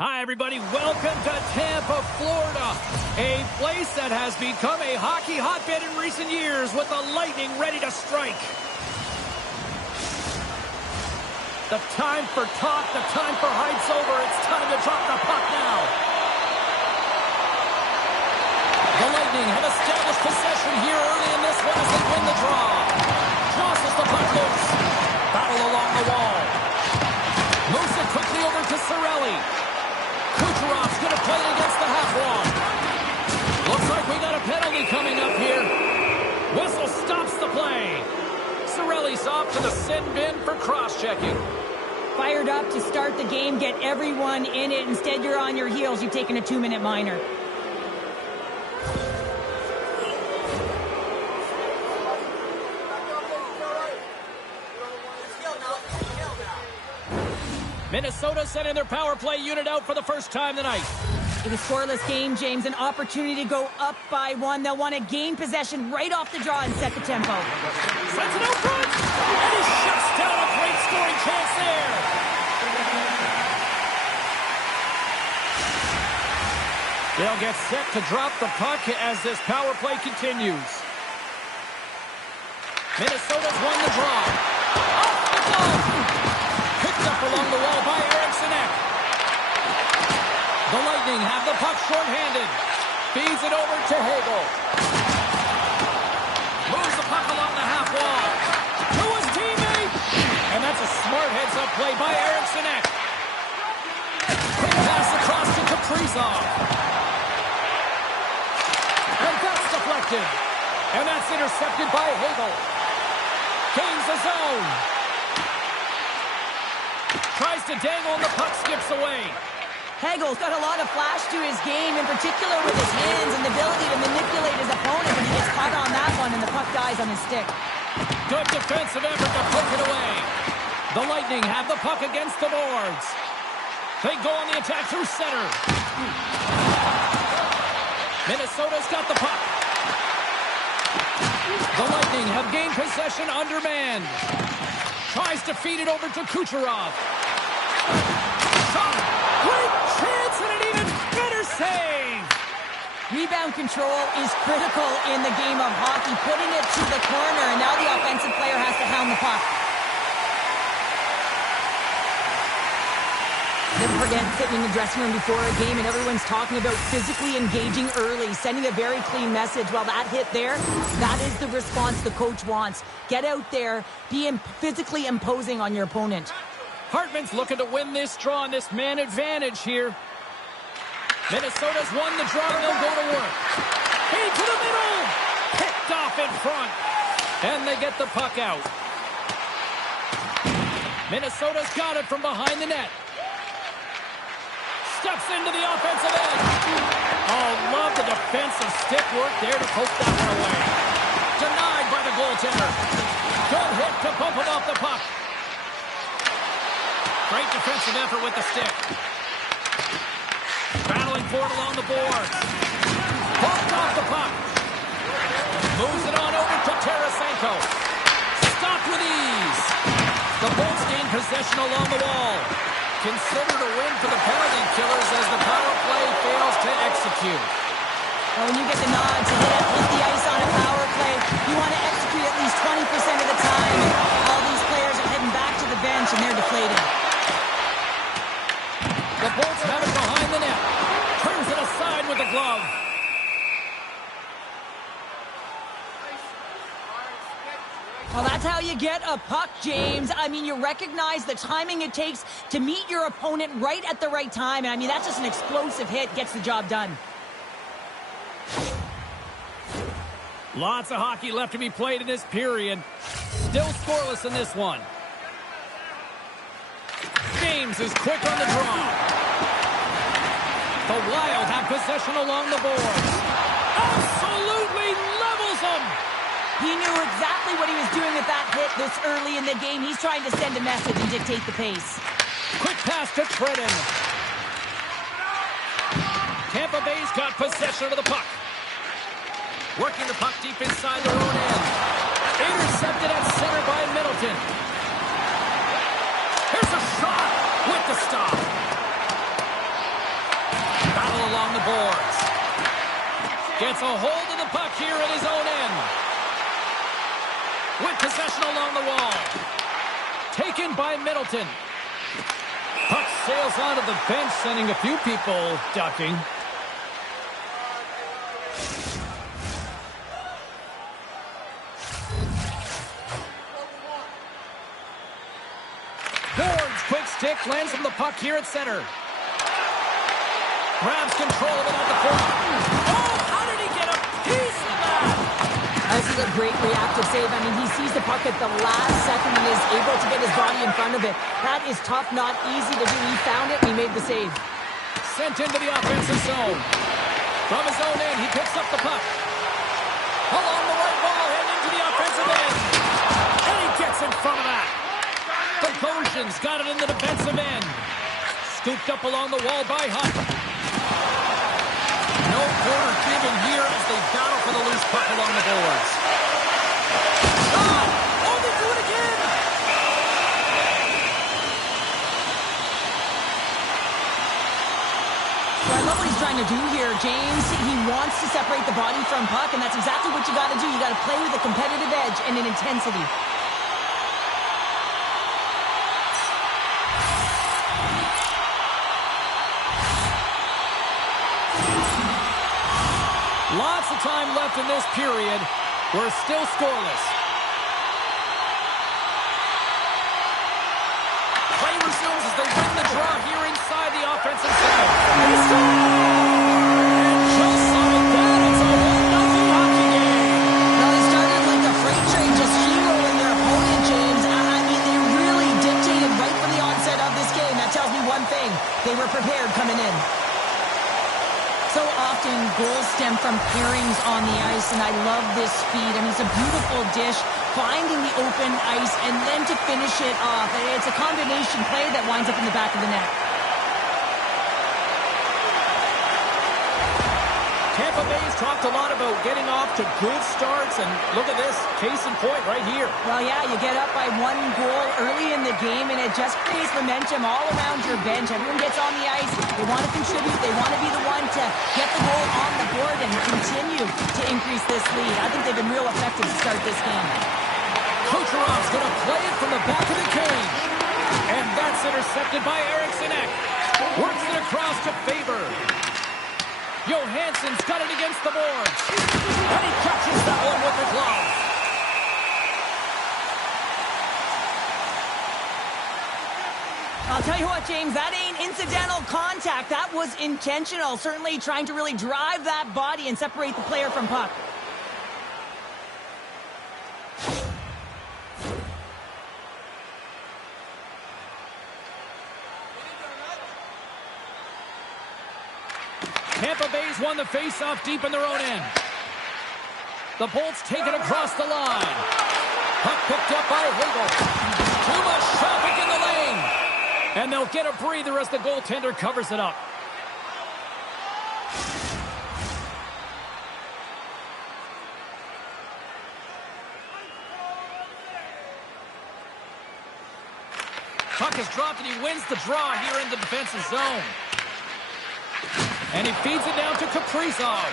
Hi, everybody. Welcome to Tampa, Florida, a place that has become a hockey hotbed in recent years with the Lightning ready to strike. The time for talk, the time for hype's over. It's time to drop the puck now. The Lightning have established possession here early in this one as they win the draw. Jostles the puck loose. Battle along the wall. Moves it quickly over to Cirelli. Kucherov's going to play it against the half wall. Looks like we got a penalty coming up here. Whistle stops the play. Cirelli's off to the sin bin for cross-checking. Fired up to start the game, get everyone in it. Instead, you're on your heels. You've taken a 2-minute minor. Minnesota sending their power play unit out for the first time tonight. It was a scoreless game, James. An opportunity to go up by one. They'll want to gain possession right off the draw and set the tempo. Sends it out front, and he shuts down a great scoring chance there. They'll get set to drop the puck as this power play continues. Minnesota's won the draw. Off the goal! Picked up along the wall by Eriksson. The Lightning have the puck short-handed. Feeds it over to Hagel. Moves the puck along the half wall. To his teammate. And that's a smart heads-up play by Eriksson. Quick pass across to Kaprizov. And that's deflected. And that's intercepted by Hagel. Gains the zone. Tries to dangle and the puck skips away. Hegel's got a lot of flash to his game, in particular with his hands and the ability to manipulate his opponent, but he gets caught on that one and the puck dies on his stick. Good defensive effort to poke it away. The Lightning have the puck against the boards. They go on the attack through center. Minnesota's got the puck. The Lightning have gained possession undermanned. Tries to feed it over to Kucherov. Shot! Great chance and an even better save! Rebound control is critical in the game of hockey. Putting it to the corner, and now the offensive player has to hound the puck. Never forget sitting in the dressing room before a game and everyone's talking about physically engaging early, sending a very clean message. Well, that hit there, that is the response the coach wants. Get out there, be physically imposing on your opponent. Hartman's looking to win this draw on this man advantage here. Minnesota's won the draw and they'll go to work. Feed to the middle! Picked off in front. And they get the puck out. Minnesota's got it from behind the net. Steps into the offensive end. Oh, love the defensive stick work there to poke that one away. Denied by the goaltender. Good hit to bump him off the puck. Great defensive effort with the stick. Battling for it along the boards. Poked off the puck. Moves it on over to Tarasenko. Stopped with ease. The Bolts gain possession along the wall. Considered a win for the penalty killers as the power play fails to execute. Well, when you get the nod to hit the ice on a power play, you want to execute at least 20% of the time. All these players are heading back to the bench and they're deflated. The Bolts have it behind the net. Turns it aside with the glove. Well, that's how you get a puck, James. I mean, you recognize the timing it takes to meet your opponent right at the right time. And I mean, that's just an explosive hit, gets the job done. Lots of hockey left to be played in this period. Still scoreless in this one. James is quick on the draw. The Wild have possession along the boards. Absolutely levels them. He knew exactly what he was doing with that hit this early in the game. He's trying to send a message and dictate the pace. Quick pass to Treadin. Tampa Bay's got possession of the puck. Working the puck deep inside their own end. Intercepted at center by Middleton. Here's a shot with the stop. Gets a hold of the puck here at his own end. With possession along the wall. Taken by Middleton. Puck sails onto the bench, sending a few people ducking. Boards, quick stick, lands from the puck here at center. Grabs control of it at the point. Oh, how did he get a piece of that? This is a great reactive save. I mean, he sees the puck at the last second and is able to get his body in front of it. That is tough, not easy to do. He found it and he made the save. Sent into the offensive zone. From his own end, he picks up the puck. Along the right wall and into the offensive end. And he gets in front of that. The Goshen's got it in the defensive end. Scooped up along the wall by Hunt. No quarter given here as they battle for the loose puck along the boards. Shot! Oh, they do it again! Well, I love what he's trying to do here, James. He wants to separate the body from puck, and that's exactly what you got to do. You got to play with a competitive edge and an intensity. Lots of time left in this period. We're still scoreless. Play resumes as they win the draw here inside the offensive zone. He scores! Just like that, it's a 1-0 hockey game. Now, they started like a freight train, just steamrolling their opponent, James. I mean, they really dictated right from the onset of this game. That tells me one thing. They were prepared coming in. So often, goals stem from pairings on the ice, and I love this speed. I mean, it's a beautiful dish, finding the open ice, and then to finish it off. It's a combination play that winds up in the back of the net. Tampa Bay's talked a lot about getting off to good starts, and look at this, case in point right here. Well, yeah, you get up by 1 goal early in the game, and it just creates momentum all around your bench. Everyone gets on the ice. They want to contribute. They want to be the one to get the goal on the board and continue to increase this lead. I think they've been real effective to start this game. Kucherov's going to play it from the back of the cage. And that's intercepted by Eriksson Ek. Works it across to Faber. Johansson's got it against the boards. And he catches that one with the glove. I'll tell you what, James, that ain't incidental contact. That was intentional. Certainly trying to really drive that body and separate the player from puck. Tampa Bay's won the face-off deep in their own end. The Bolts take it across the line. Puck picked up by Hagel. Too much traffic in the lane. And they'll get a breather as the goaltender covers it up. Puck is dropped and he wins the draw here in the defensive zone. And he feeds it down to Kaprizov.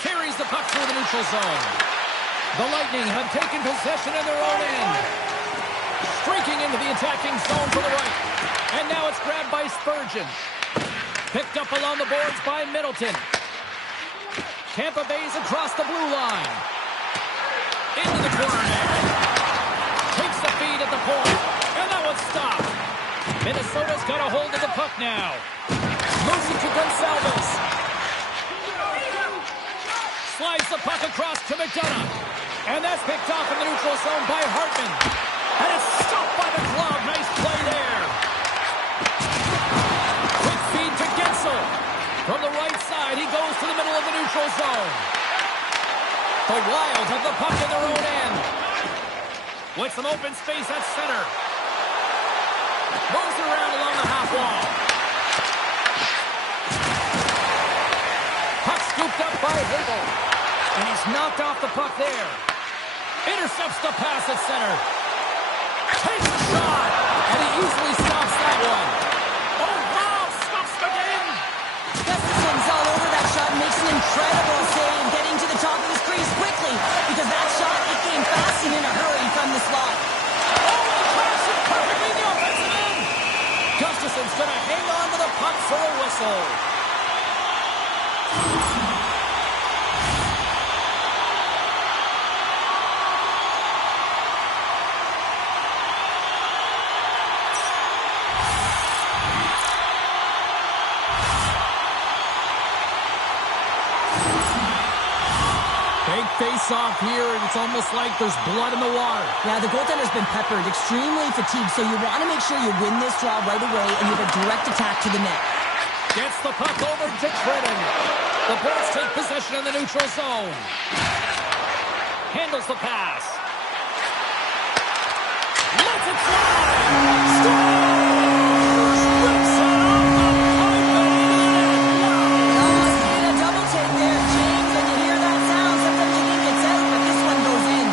Carries the puck through the neutral zone. The Lightning have taken possession in their own end. Streaking into the attacking zone to the right. And now it's grabbed by Spurgeon. Picked up along the boards by Middleton. Tampa Bay's across the blue line. Into the corner net. Takes the feed at the point. And that one's stopped. Minnesota's got a hold of the puck now. Moves it to Gonsalves. Slides the puck across to McDonough. And that's picked off in the neutral zone by Hartman. And it's stopped by the glove. Nice play there. Quick feed to Gensel. From the right side, he goes to the middle of the neutral zone. The Wild have the puck in their own end. With some open space at center. Moves around along the half wall. Puck scooped up by Hagel. And he's knocked off the puck there. Intercepts the pass at center. Takes a shot. And he easily stops that one. Oh, wow. Stops again. Gustafson's all over that shot. Makes an incredible face-off here, and it's almost like there's blood in the water. Yeah, the goaltender's been peppered, extremely fatigued, so you want to make sure you win this draw right away and you have a direct attack to the net. Gets the puck over to Tridden. The Bolts take possession in the neutral zone. Handles the pass. Lets it fly! Scores! Rips it off the pipe and in! Almost made a double take there, James. When you hear that sound, sometimes you think it's out, but this one goes in.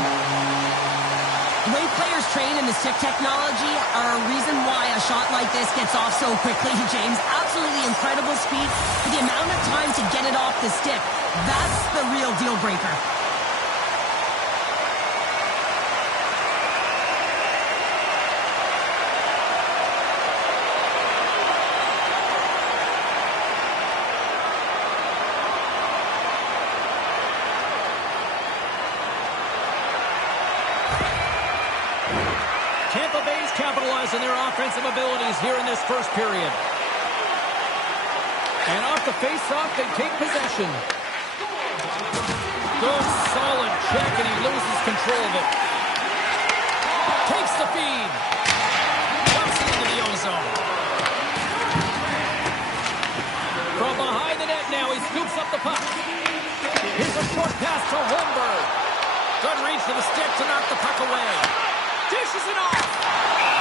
The way players train in the stick technology are a reason why a shot like this gets off so quickly, James. Absolutely incredible speed, but the amount of time to get it off the stick, that's the real deal breaker. Tampa Bay's capitalizing their offensive abilities here in this first period. And off the face-off, they take possession. Good, solid check, and he loses control of it. Takes the feed. Dumps it into the ozone. From behind the net now, he scoops up the puck. Here's a short pass to Holmberg. Good reach to the stick to knock the puck away. Dishes it off.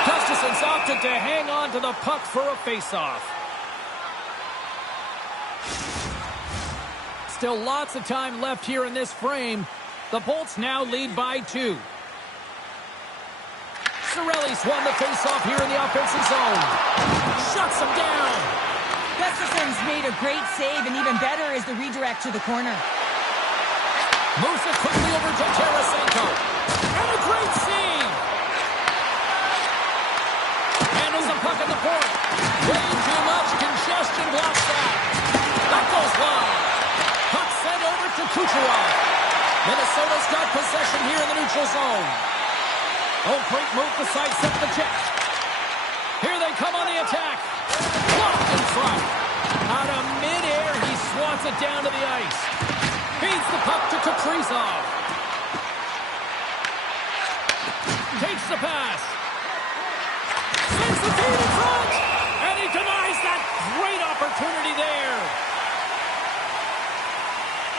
Gustafson's opted to hang on to the puck for a face-off. Still lots of time left here in this frame. The Bolts now lead by 2. Cirelli's won the face-off here in the offensive zone. Shuts him down. Gustafson's made a great save, and even better is the redirect to the corner. Moves it quickly over to Tarasenko. And a great save. Handles the puck at the point. Way too much congestion blocks that. That goes wide. Puck sent over to Kucherov. Minnesota's got possession here in the neutral zone. Oh, great move to sidestep the check. Here they come on the attack. Blocked in front. Out of midair, he swats it down to the ice. Feeds the puck to Kaprizov. Takes the pass. Sends the feed in front. And he denies that great opportunity there.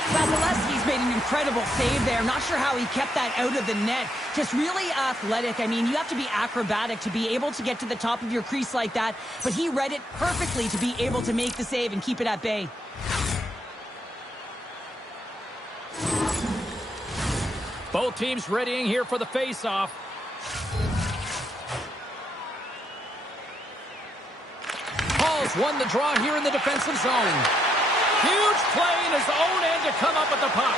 Vasilevsky's made an incredible save there. Not sure how he kept that out of the net. Just really athletic. I mean, you have to be acrobatic to be able to get to the top of your crease like that. But he read it perfectly to be able to make the save and keep it at bay. Both teams readying here for the face-off. Hall's won the draw here in the defensive zone. Huge play in his own end to come up with the puck.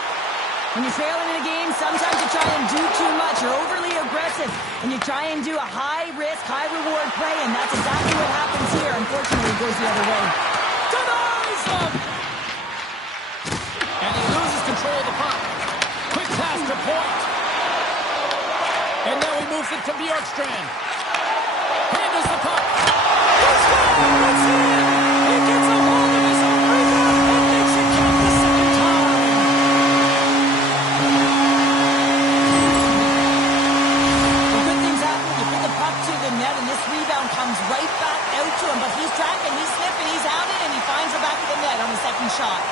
When you're trailing in a game, sometimes you try and do too much. You're overly aggressive, and you try and do a high-risk, high-reward play, and that's exactly what happens here. Unfortunately, it goes the other way. Denies him! And he loses control of the puck. Quick pass to Point. And now he moves it to Bjorkstrand. Handles the puck. Let's go! Let's see it! He gets a hold of his own rebound and makes it count the second time. Well, good things happen when you put the puck to the net, and this rebound comes right back out to him. But he's tracking, he's sniffing, he's hounding, and he finds the back of the net on the second shot.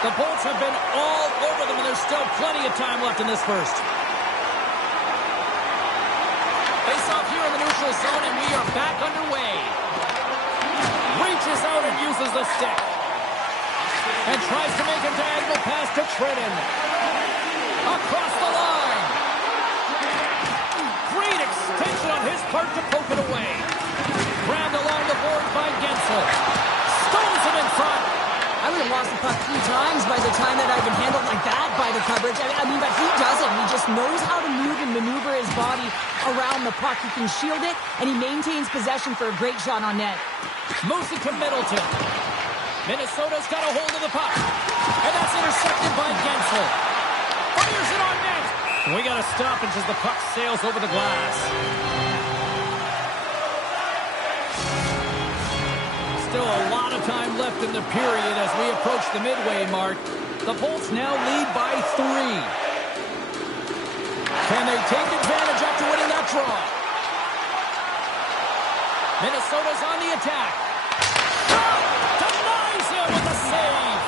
The Bolts have been all over them, and there's still plenty of time left in this first. Face-off here in the neutral zone, and we are back underway. Reaches out and uses the stick. And tries to make a diagonal pass to Tridden. Across the line. Great extension on his part to poke it away. Grabbed along the board by Gensel. Stones him in front. I would have lost the puck 3 times by the time that I've been handled like that by the coverage. I mean, but he doesn't. He just knows how to move and maneuver his body around the puck. He can shield it, and he maintains possession for a great shot on net. Moves it to Middleton. Minnesota's got a hold of the puck. And that's intercepted by Gensel. Fires it on net. We got a stoppage as the puck sails over the glass. Still a lot of time left in the period as we approach the midway mark. The Bolts now lead by 3. Can they take advantage after winning that draw? Minnesota's on the attack. Oh, denies him with a save.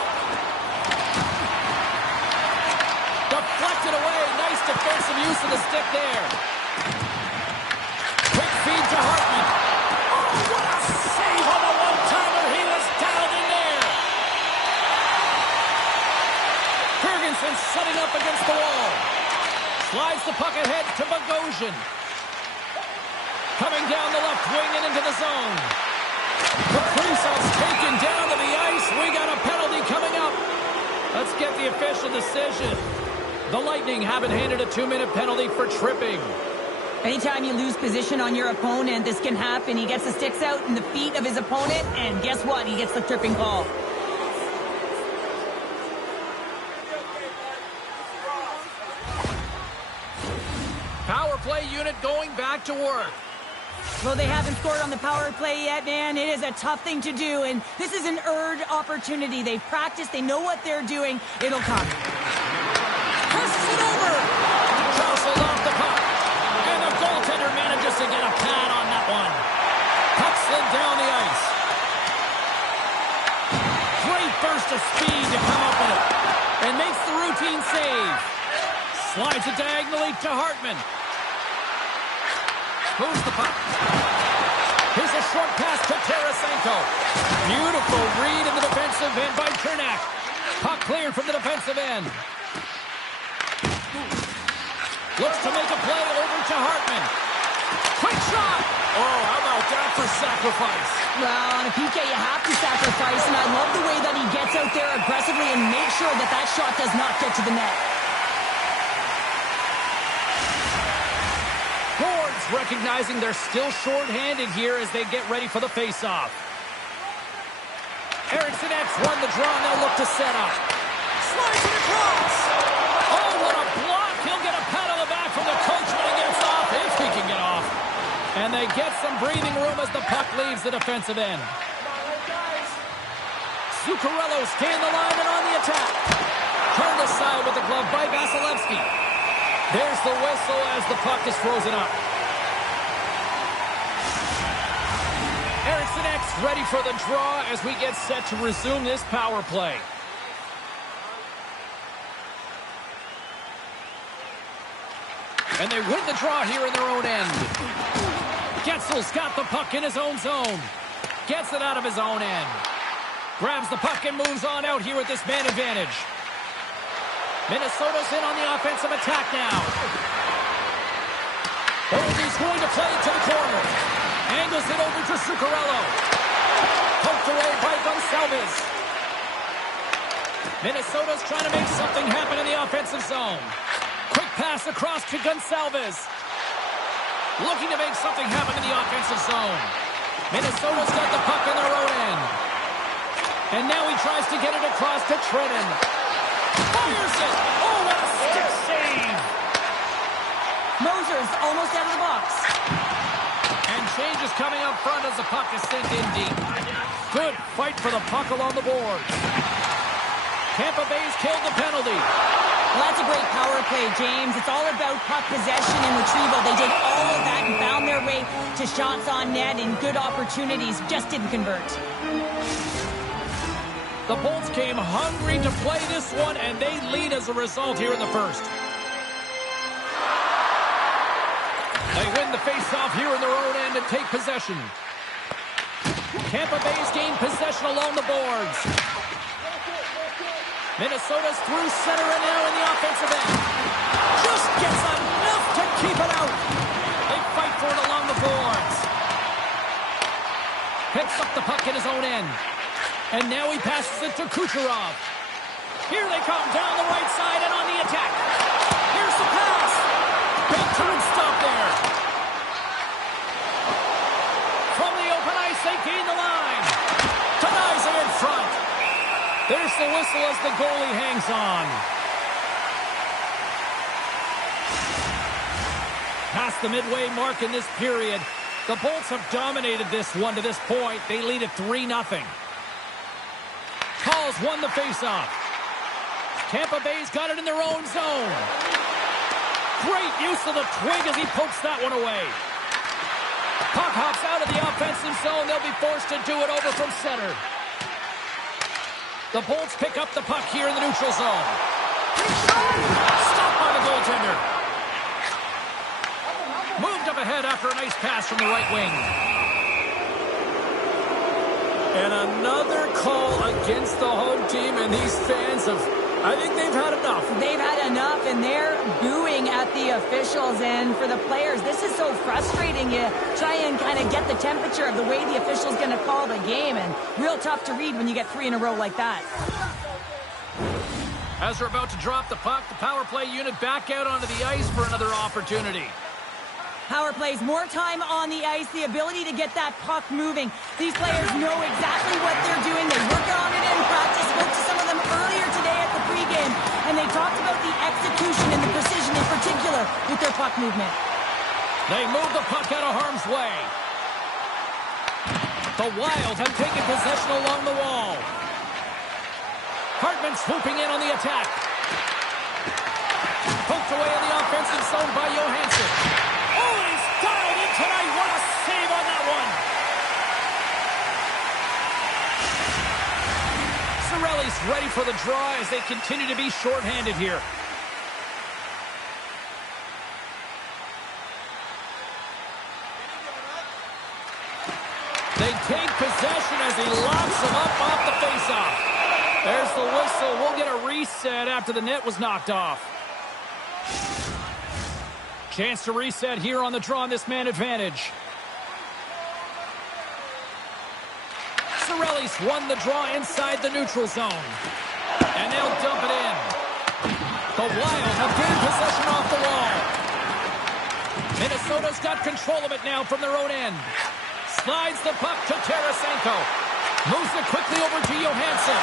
Deflected away. Nice defensive use of the stick there. Quick feed to Hartman. Oh, what a save on the one-timer. He was down in there. Ferguson setting up against the wall. Slides the puck ahead to Bogosian. Coming down the left wing and into the zone. Kaprizov's taken down to the ice. We got a penalty coming up. Let's get the official decision. The Lightning haven't handed a 2-minute penalty for tripping. Anytime you lose position on your opponent, this can happen. He gets the sticks out in the feet of his opponent, and guess what? He gets the tripping call. Power play unit going back to work. Well, they haven't scored on the power play yet, man. It is a tough thing to do, and this is an earned opportunity. They've practiced. They know what they're doing. It'll come. Passes it over. Jostled off the puck. And the goaltender manages to get a pad on that one. Puck slid down the ice. Great burst of speed to come up with it. And makes the routine save. Slides it diagonally to Hartman. Moves the puck. Here's a short pass to Tarasenko. Beautiful read in the defensive end by Cernak. Puck cleared from the defensive end. Looks to make a play over to Hartman. Quick shot. Oh, how about that for sacrifice? Well, on a PK, you have to sacrifice, and I love the way that he gets out there aggressively and makes sure that that shot does not get to the net. Boards recognizing they're still short-handed here as they get ready for the face-off. Eriksson X won the draw, and they'll look to set up. Slides it across. Oh, what a block. He'll get a pat on the back from the coach when he gets off, if he can get off. And they get some breathing room as the puck leaves the defensive end. Zuccarello scanned the line and on the attack. Turned aside with the glove by Vasilevsky. There's the whistle as the puck is frozen up. Eriksson X ready for the draw as we get set to resume this power play. And they win the draw here in their own end. Getzel's got the puck in his own zone. Gets it out of his own end. Grabs the puck and moves on out here with this man advantage. Minnesota's in on the offensive attack now. Oldie's going to play it to the corner. Angles it over to Zuccarello. Poked away by Gonçalves. Minnesota's trying to make something happen in the offensive zone. Quick pass across to Gonçalves. Looking to make something happen in the offensive zone. Minnesota's got the puck in their own end. And now he tries to get it across to Trennan. Fires it! Oh, what a stick save! Moser's almost out of the box. And changes coming up front as the puck is sent in deep. Good fight for the puck along the boards. Tampa Bay's killed the penalty. Well, that's a great power play, James. It's all about puck possession and retrieval. They did all of that and found their way to shots on net and good opportunities. Just didn't convert. The Bolts came hungry to play this one, and they lead as a result here in the first. They win the face-off here in their own end and take possession. Tampa Bay's gained possession along the boards. Minnesota's through center and now in the offensive end. Just gets enough to keep it out. They fight for it along the boards. Picks up the puck in his own end. And now he passes it to Kucherov. Here they come down the right side and on the attack. Here's the pass. Big turn stop there. From the open ice, they gain the line. Denies it in front. There's the whistle as the goalie hangs on. Past the midway mark in this period, the Bolts have dominated this one to this point. They lead it 3-0. Calls won the faceoff. Tampa Bay's got it in their own zone. Great use of the twig as he pokes that one away. Puck hops out of the offensive zone. They'll be forced to do it over from center. The Bolts pick up the puck here in the neutral zone. Stopped by the goaltender. Moved up ahead after a nice pass from the right wing. And another call against the home team, and these fans I think they've had enough. They've had enough, and they're booing at the officials. And for the players, this is so frustrating. You try and kind of get the temperature of the way the official's going to call the game, and real tough to read when you get 3 in a row like that. As they're about to drop the puck, the power play unit back out onto the ice for another opportunity. Power plays, more time on the ice, the ability to get that puck moving. These players know exactly what they're doing. They work on it in practice. Spoke to some of them earlier today at the pregame, and they talked about the execution and the precision in particular with their puck movement. They move the puck out of harm's way. The Wild have taken possession along the wall. Hartman swooping in on the attack. Poked away in the offensive zone by Johansson. Oh, he's dialed in tonight. What a save on that one. Cirelli's ready for the draw as they continue to be shorthanded here. They take possession as he locks him up off the faceoff. There's the whistle. We'll get a reset after the net was knocked off. Chance to reset here on the draw on this man advantage. Cirelli's won the draw inside the neutral zone. And they'll dump it in. The Wild have gained possession off the wall. Minnesota's got control of it now from their own end. Slides the puck to Tarasenko. Moves it quickly over to Johansson.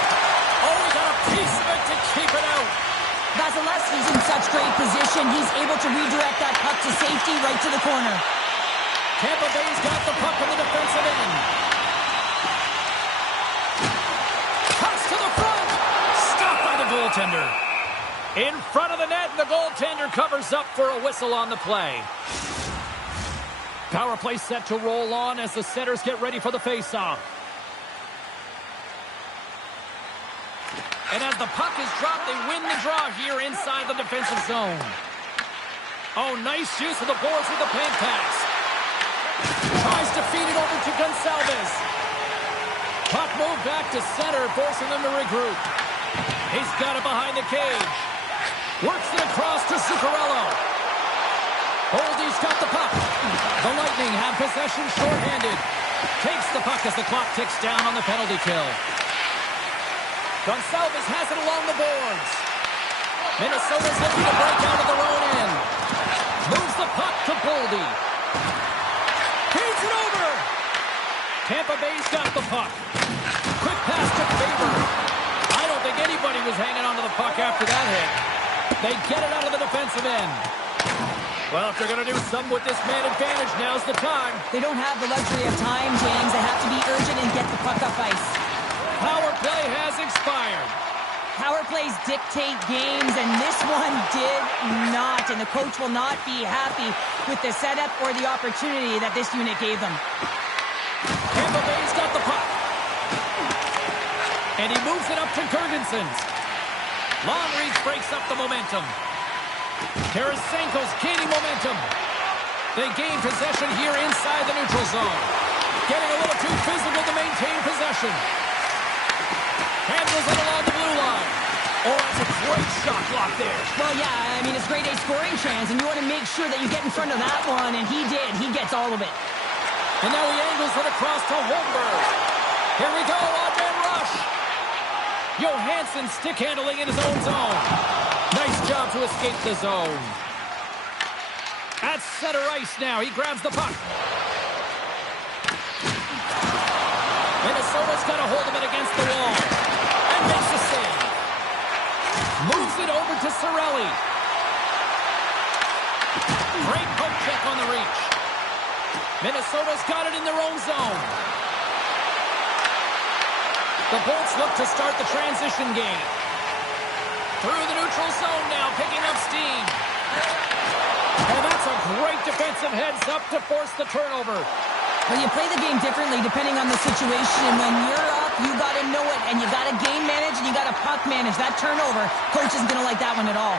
Oh, he got a piece of it to keep it out. Vasilevsky's in such great position. He's able to redirect that puck to safety right to the corner. Tampa Bay's got the puck in the defensive end. Pass to the front. Stopped by the goaltender. In front of the net, the goaltender covers up for a whistle on the play. Power play set to roll on as the setters get ready for the faceoff. And as the puck is dropped, they win the draw here inside the defensive zone. Oh, nice use of the boards with the paint pass. Tries to feed it over to Gonçalves. Puck moved back to center, forcing them to regroup. He's got it behind the cage. Works it across to Zuccarello. Boldy's got the puck. The Lightning have possession shorthanded. Takes the puck as the clock ticks down on the penalty kill. Gonçalves has it along the boards. Minnesota's looking to break out of their own end. Moves the puck to Boldy. Feeds it over. Tampa Bay's got the puck. Quick pass to Faber. I don't think anybody was hanging onto the puck after that hit. They get it out of the defensive end. Well, if they're going to do something with this man advantage, now's the time. They don't have the luxury of time, James. They have to be urgent and get the puck up ice. Power play has expired. Power plays dictate games, and this one did not. And the coach will not be happy with the setup or the opportunity that this unit gave them. Tampa Bay's got the puck. And he moves it up to Gergensen. Long reach breaks up the momentum. Tarasenko's gaining momentum. They gain possession here inside the neutral zone. Getting a little too physical to maintain possession. Handles it along the blue line. Oh, that's a great shot block there. Well, yeah, I mean, it's grade A scoring chance, and you want to make sure that you get in front of that one, and he did. He gets all of it. And now he angles it across to Holmberg. Here we go, odd-man rush. Johansson stick handling in his own zone. Nice job to escape the zone. At center ice now, he grabs the puck. Minnesota's got a hold of it against the wall. And makes the save. Moves it over to Cirelli. Great poke check on the reach. Minnesota's got it in their own zone. The Bolts look to start the transition game. Through the neutral zone now, picking up steam. And that's a great defensive heads-up to force the turnover. Well, you play the game differently depending on the situation, and when you're up, you got to know it, and you got to game manage, and you got to puck manage. That turnover, coach isn't going to like that one at all.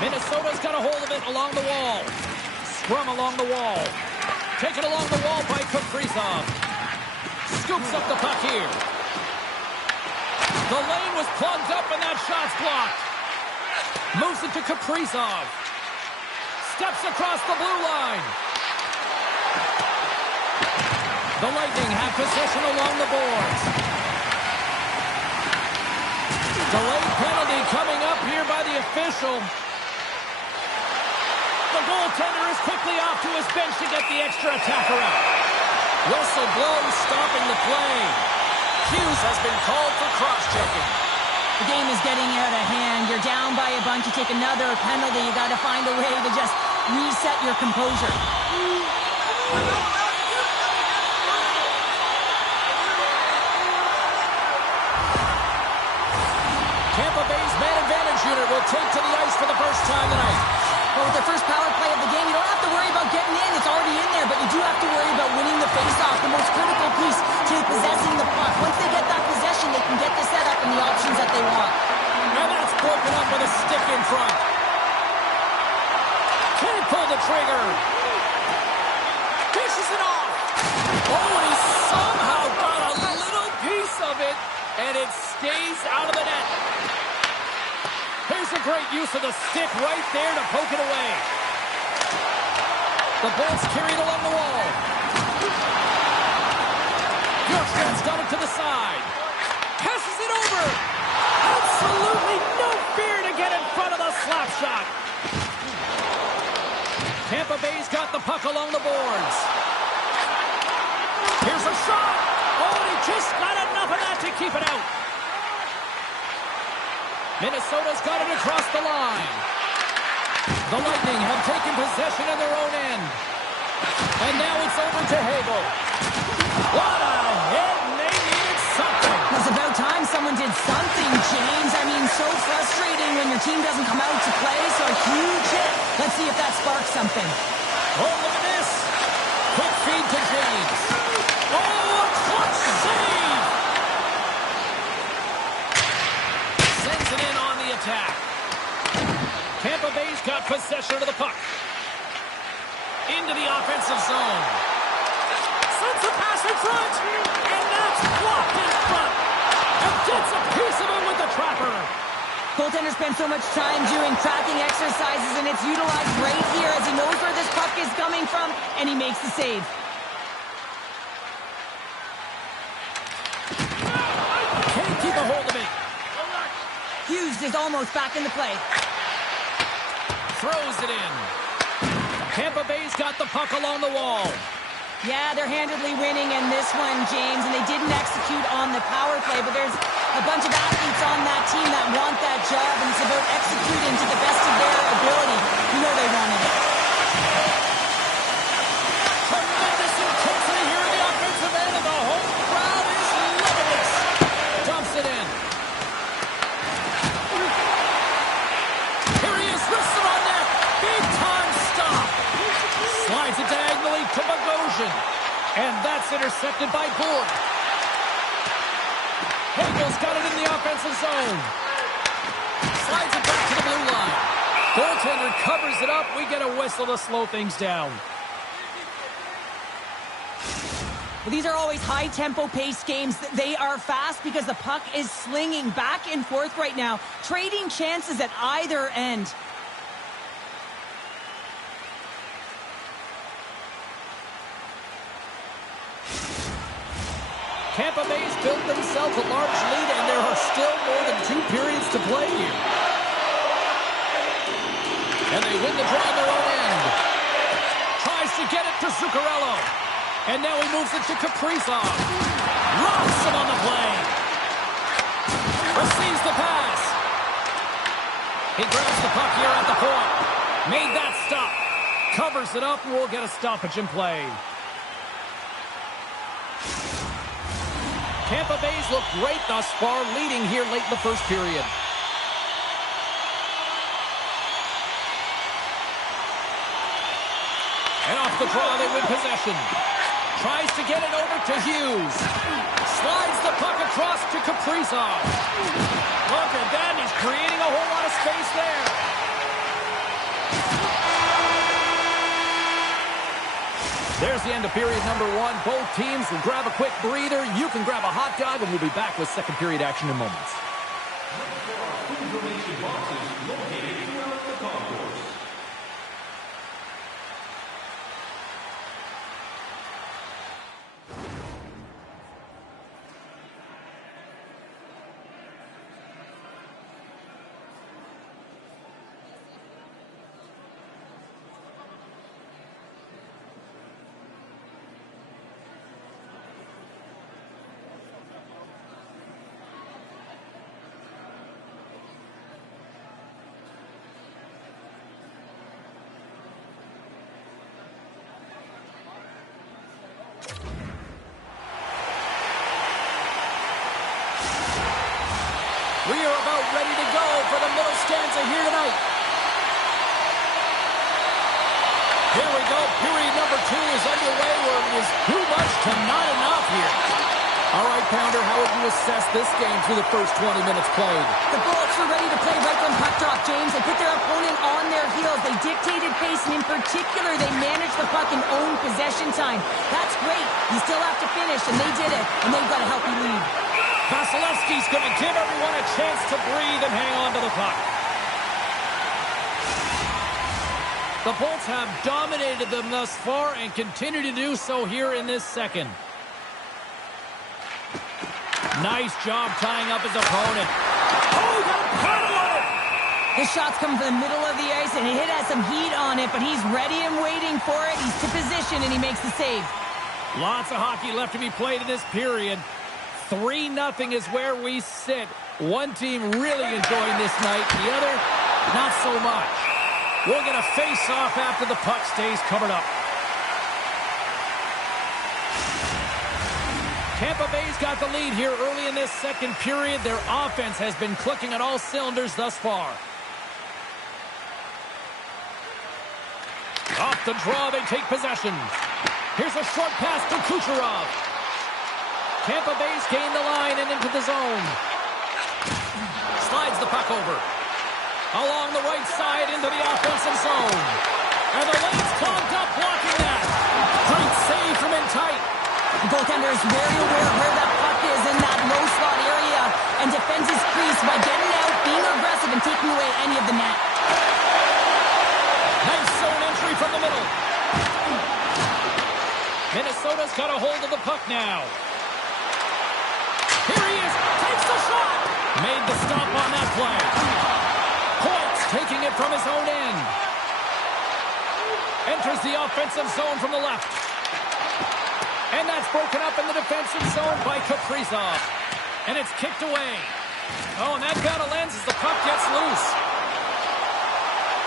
Minnesota's got a hold of it along the wall. Scrum along the wall. Taken along the wall by Kaprizov. Scoops up the puck here. The lane was plugged up, and that shot's blocked. Moves it to Kaprizov. Steps across the blue line. The Lightning have possession along the boards. Delayed penalty coming up here by the official. The goaltender is quickly off to his bench to get the extra attacker out. Whistle blows, stopping the play. Hughes has been called for cross-checking. The game is getting out of hand. You're down by a bunch. You take another penalty. You got to find a way to just reset your composure. Tampa Bay's man advantage unit will take to the ice for the first time tonight. Well, with the first power play of the game, you don't have to worry about getting in. It's already in there, but you do have to worry about winning the faceoff, the most critical piece to possessing the puck. Once they get that possession, they can get the setup and the options that they want. And that's broken up with a stick in front. Can't pull the trigger. Dishes it off. Oh, and he somehow got a little piece of it, and it stays out of the net. Here's a great use of the stick right there to poke it away. The Bolts carry it along the wall. Bjorkstrand's got it to the side. Passes it over. Absolutely no fear to get in front of the slap shot. Tampa Bay's got the puck along the boards. Here's a shot. Oh, and he just got enough of that to keep it out. Minnesota's got it across the line. The Lightning have taken possession of their own end. And now it's over to Hagel. What a hit, and they needed something. It's about time someone did something, James. I mean, so frustrating when your team doesn't come out to play, so a huge hit. Let's see if that sparks something. Oh, look at this. Quick feed to James. Oh, a clutch save. Sends it in on the attack. Tampa Bay's got possession of the puck. Into the offensive zone. Sends the pass in front. And that's blocked in front. And gets a piece of it with the trapper. Goaltender spends so much time doing tracking exercises, and it's utilized right here as he knows where this puck is coming from, and he makes the save. Can't keep a hold of it. Hughes is almost back in the play. Throws it in. Tampa Bay's got the puck along the wall. Yeah, they're handedly winning in this one, James, and they didn't execute on the power play, but there's a bunch of athletes on that team that want that job, and it's about executing to the best of their ability. You know they wanted it. Tremendous intensity here in the offensive end, and the home crowd is loving this. Dumps it in. Here he is, wrists it on net. Big time stop. Slides it diagonally to Bogosian. And that's intercepted by Bourne. Hagel's got it in the offensive zone. Slides it back to the blue line. Goaltender covers it up. We get a whistle to slow things down. Well, these are always high-tempo pace games. They are fast because the puck is slinging back and forth right now, trading chances at either end. Tampa Bay's built themselves a large lead, and there are still more than 2 periods to play here. And they win the draw on their own end. Tries to get it to Zuccarello. And now he moves it to Kaprizov. Rocks him on the play. Here's the pass. He grabs the puck here at the point. Made that stop. Covers it up, and we'll get a stoppage in play. Tampa Bay's looked great thus far, leading here late in the first period. And off the draw, they win possession. Tries to get it over to Hughes. Slides the puck across to Kaprizov. Look at that, he's creating a whole lot of space there. There's the end of period number one. Both teams will grab a quick breather. You can grab a hot dog, and we'll be back with second period action in moments. We are about ready to go for the middle stanza here tonight. Here we go. Period number two is underway where it was too much to not enough here. All right, Pounder, how would you assess this game through the first 20 minutes played? The Bullets were ready to play right when puck drop, James. They put their opponent on their heels. They dictated pace, and in particular, they managed the puck and owned possession time. That's great. You still have to finish, and they did it, and they've got a healthy lead. Vasilevsky's going to give everyone a chance to breathe and hang on to the puck. The Bolts have dominated them thus far and continue to do so here in this second. Nice job tying up his opponent. Oh, got a paddle on it! His shot's coming from the middle of the ice, and it has some heat on it, but he's ready and waiting for it. He's to position, and he makes the save. Lots of hockey left to be played in this period. 3-0 is where we sit. One team really enjoying this night. The other, not so much. We'll get a face-off after the puck stays covered up. Tampa Bay's got the lead here early in this second period. Their offense has been clicking on all cylinders thus far. Off the draw, they take possession. Here's a short pass to Kucherov. Tampa Bay's gained the line and into the zone. Slides the puck over. Along the right side into the offensive zone. And the lane's clogged up, blocking that. Great save from in tight. The goaltender is very aware of where that puck is in that low slot area and defends his crease by getting out, being aggressive, and taking away any of the net. Nice zone entry from the middle. Minnesota's got a hold of the puck now. Here he is, takes the shot. Made the stop on that play. Points taking it from his own end. Enters the offensive zone from the left. And that's broken up in the defensive zone by Kaprizov. And it's kicked away. Oh, and that kind of lands as the puck gets loose.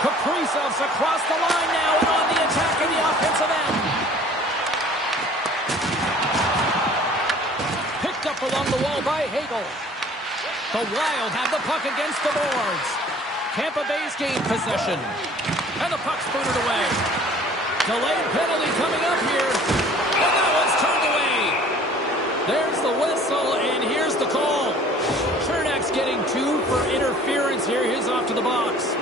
Kaprizov's across the line now and on the attack in the offensive end. Picked up along the wall by Hagel. The Wild have the puck against the boards. Tampa Bay's gained possession. And the puck's booted away. Delayed penalty coming up here. And that one's turned away. There's the whistle, and here's the call. Chernak's getting 2 for interference here. He's off to the box.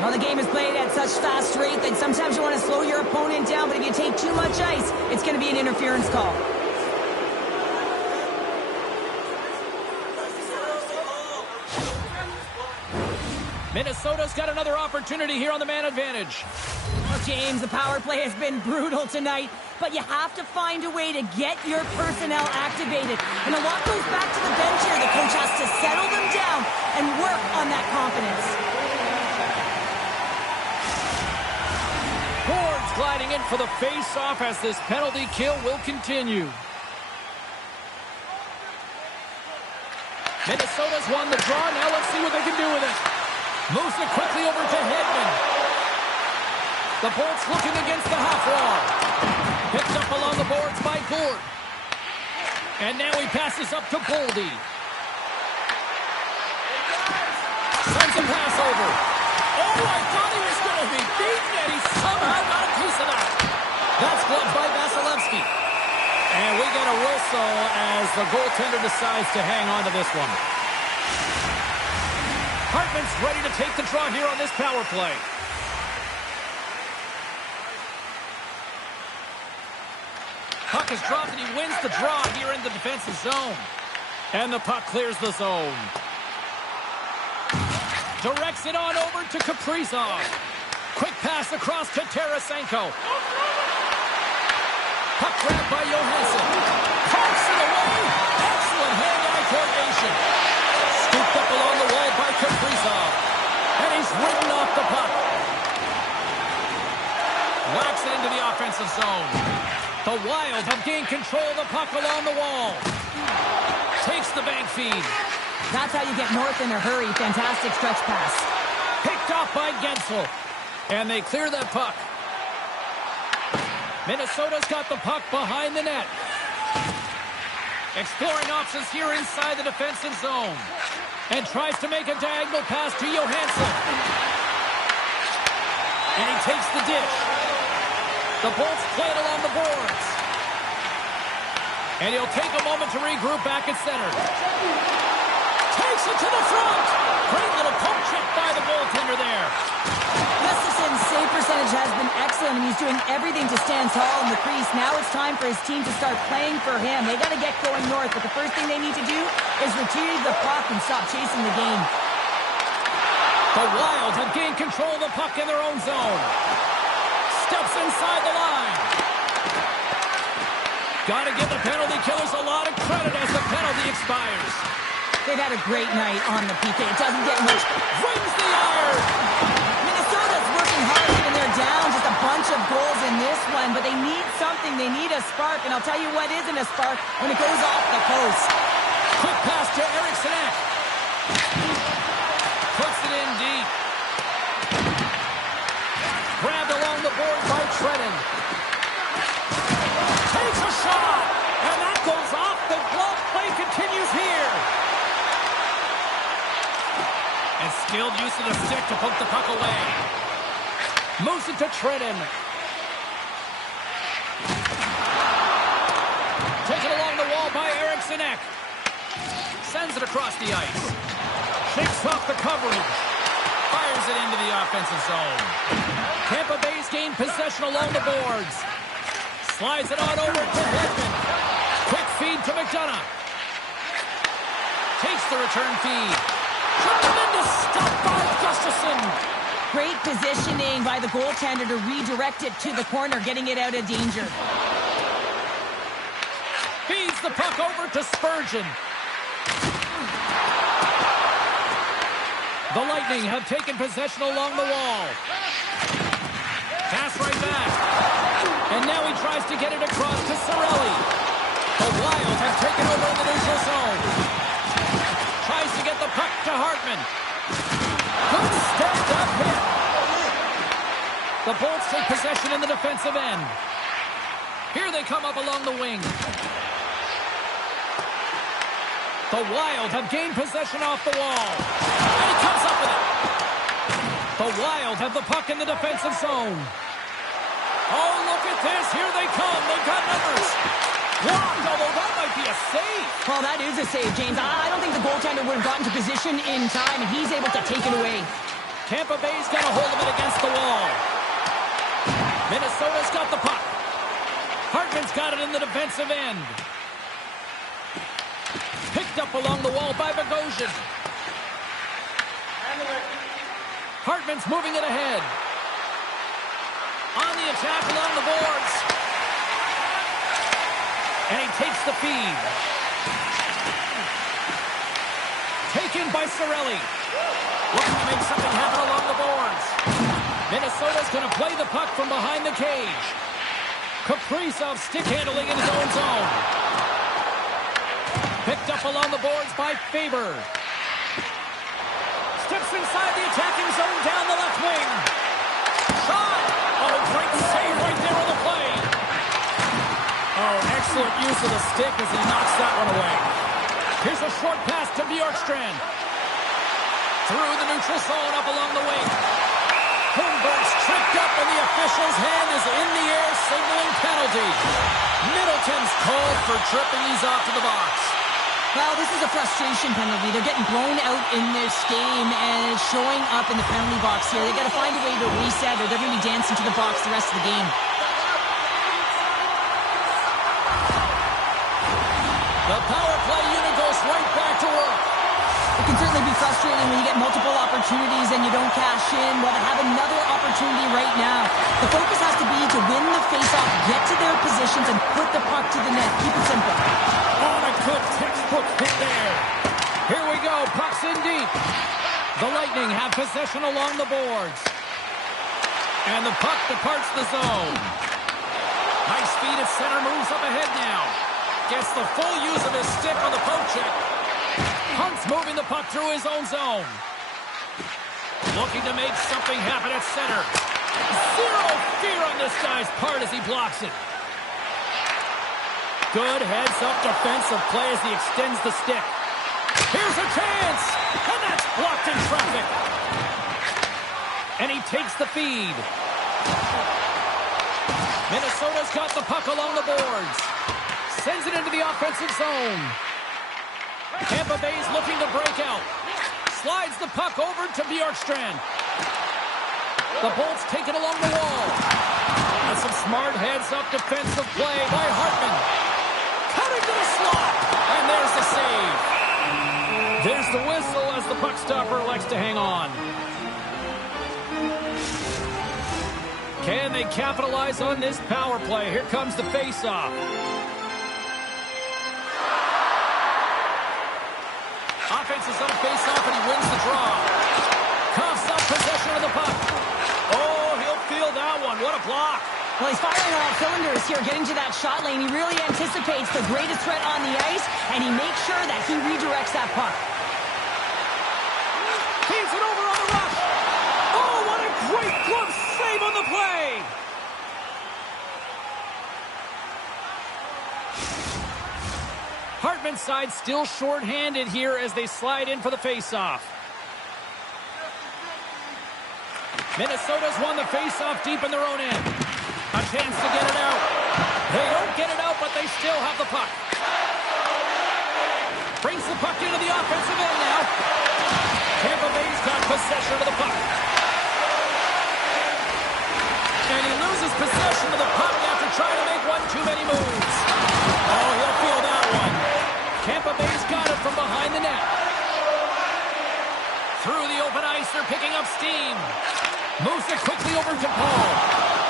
Well, the game is played at such fast rate that sometimes you want to slow your opponent down, but if you take too much ice, it's going to be an interference call. Minnesota's got another opportunity here on the man advantage. Well, James, the power play has been brutal tonight, but you have to find a way to get your personnel activated. And a lot goes back to the bench here. The coach has to settle them down and work on that confidence. Boards gliding in for the face-off as this penalty kill will continue. Minnesota's won the draw. Now let's see what they can do with it. Moves it quickly over to Hedman. The Bolts looking against the half wall. Picked up along the boards by Gord. And now he passes up to Boldy. Sends a pass over. Oh, I thought he was going to be beaten, and he somehow got a piece of that. That's gloved by Vasilevsky. And we get a whistle as the goaltender decides to hang on to this one. Hartman's ready to take the draw here on this power play. Puck is dropped, and he wins the draw here in the defensive zone. And the puck clears the zone. Directs it on over to Kaprizov. Quick pass across to Tarasenko. Puck grabbed by Johansson. Parks it away. Excellent hand-eye coordination. Scooped up along the wall by Kaprizov. And he's ridden off the puck. Whacks it into the offensive zone. The Wild have gained control of the puck along the wall. Takes the bank feed. That's how you get north in a hurry. Fantastic stretch pass. Picked off by Gensel. And they clear that puck. Minnesota's got the puck behind the net. Exploring options here inside the defensive zone. And tries to make a diagonal pass to Johansson. And he takes the dish. The Bolts play it along the boards. And he'll take a moment to regroup back at center. Takes it to the front. Great little poke check by the goaltender there. Gustafson's save percentage has been excellent, and he's doing everything to stand tall in the crease. Now it's time for his team to start playing for him. They got to get going north, but the first thing they need to do is retrieve the puck and stop chasing the game. The Wild have gained control of the puck in their own zone. Steps inside the line. Got to give the penalty killers a lot of credit as the penalty expires. They've had a great night on the PK. It doesn't get much. Rings the iron. Minnesota's working hard even they're down. Just a bunch of goals in this one, but they need something. They need a spark, and I'll tell you what isn't a spark when it goes off the post. Quick pass to Eriksson. Puts it in deep. Grabbed along the board by Trenton. Takes a shot, and that goes off. The glove play continues here. And skilled use of the stick to poke the puck away. Moves it to Trenton. Taken along the wall by Eriksson. Sends it across the ice. Shakes off the coverage. Fires it into the offensive zone. Tampa Bay's gained possession along the boards. Slides it on over to Hedman. Quick feed to McDonough. Takes the return feed. Tremendous stop by Gustafsson. Great positioning by the goaltender to redirect it to the corner, getting it out of danger. Feeds the puck over to Spurgeon. The Lightning have taken possession along the wall. Pass right back. And now he tries to get it across to Cirelli. The Wild have taken over in the neutral zone. Tries to get the puck to Hartman. Good stand-up hit. The Bolts take possession in the defensive end. Here they come up along the wing. The Wild have gained possession off the wall. And he comes up with it. The Wild have the puck in the defensive zone. Oh, look at this. Here they come. They've got numbers. Blocked, although that might be a save. Well, that is a save, James. I don't think the goaltender would have gotten to position in time, and he's able to take it away. Tampa Bay's got a hold of it against the wall. Minnesota's got the puck. Hartman's got it in the defensive end. Picked up along the wall by Bogosian. Hartman's moving it ahead. On the attack along the boards. And he takes the feed. Taken by Cirelli. Looking to make something happen along the boards. Minnesota's going to play the puck from behind the cage. Kaprizov stick handling in his own zone. Picked up along the boards by Faber. Steps inside the attacking zone down the left wing. Shot! Oh, great save right there on the play. Oh, excellent use of the stick as he knocks that one away. Here's a short pass to Bjorkstrand. Through the neutral zone up along the wing. Holmberg's tripped up and the official's hand is in the air signaling penalty. Middleton's called for tripping. He's off to the box. Well, this is a frustration penalty. They're getting blown out in this game and it's showing up in the penalty box here. They got to find a way to reset or they're going to be dancing to the box the rest of the game. The power play unit goes right back to work. It can certainly be frustrating when you get multiple opportunities and you don't cash in. Well, they have another opportunity right now. The focus has to be to win the faceoff, get to their positions, and put the puck to the net. Keep it simple. On a good textbook hit there. Here we go. Puck's in deep. The Lightning have possession along the boards. And the puck departs the zone. Nice feed at center. Moves up ahead now. Gets the full use of his stick on the poke check. Hunt's moving the puck through his own zone. Looking to make something happen at center. Zero fear on this guy's part as he blocks it. Good heads-up defensive play as he extends the stick. Here's a chance! And that's blocked in traffic. And he takes the feed. Minnesota's got the puck along the boards. Sends it into the offensive zone. Tampa Bay's looking to break out. Slides the puck over to Bjorkstrand. The Bolts take it along the wall. And some smart heads-up defensive play by Hartman. Cutting to the slot. And there's the save. There's the whistle as the puck stopper elects to hang on. Can they capitalize on this power play? Here comes the face-off. Offense is on a face-off and he wins the draw. Coughs up possession of the puck. Oh, he'll feel that one. What a block. Well, he's firing on all cylinders here, getting to that shot lane. He really anticipates the greatest threat on the ice, and he makes sure that he redirects that puck. Feeds it over on the rush. Oh, what a great glove save on the play. Hartman's side still short-handed here as they slide in for the face-off. Minnesota's won the face-off deep in their own end. A chance to get it out. They don't get it out, but they still have the puck. Brings the puck into the offensive end now. Tampa Bay's got possession of the puck. And he loses possession of the puck after trying to make one too many moves. Oh, he'll feel that one. Tampa Bay's got it from behind the net. Through the open ice, they're picking up steam. Moves it quickly over to Paul.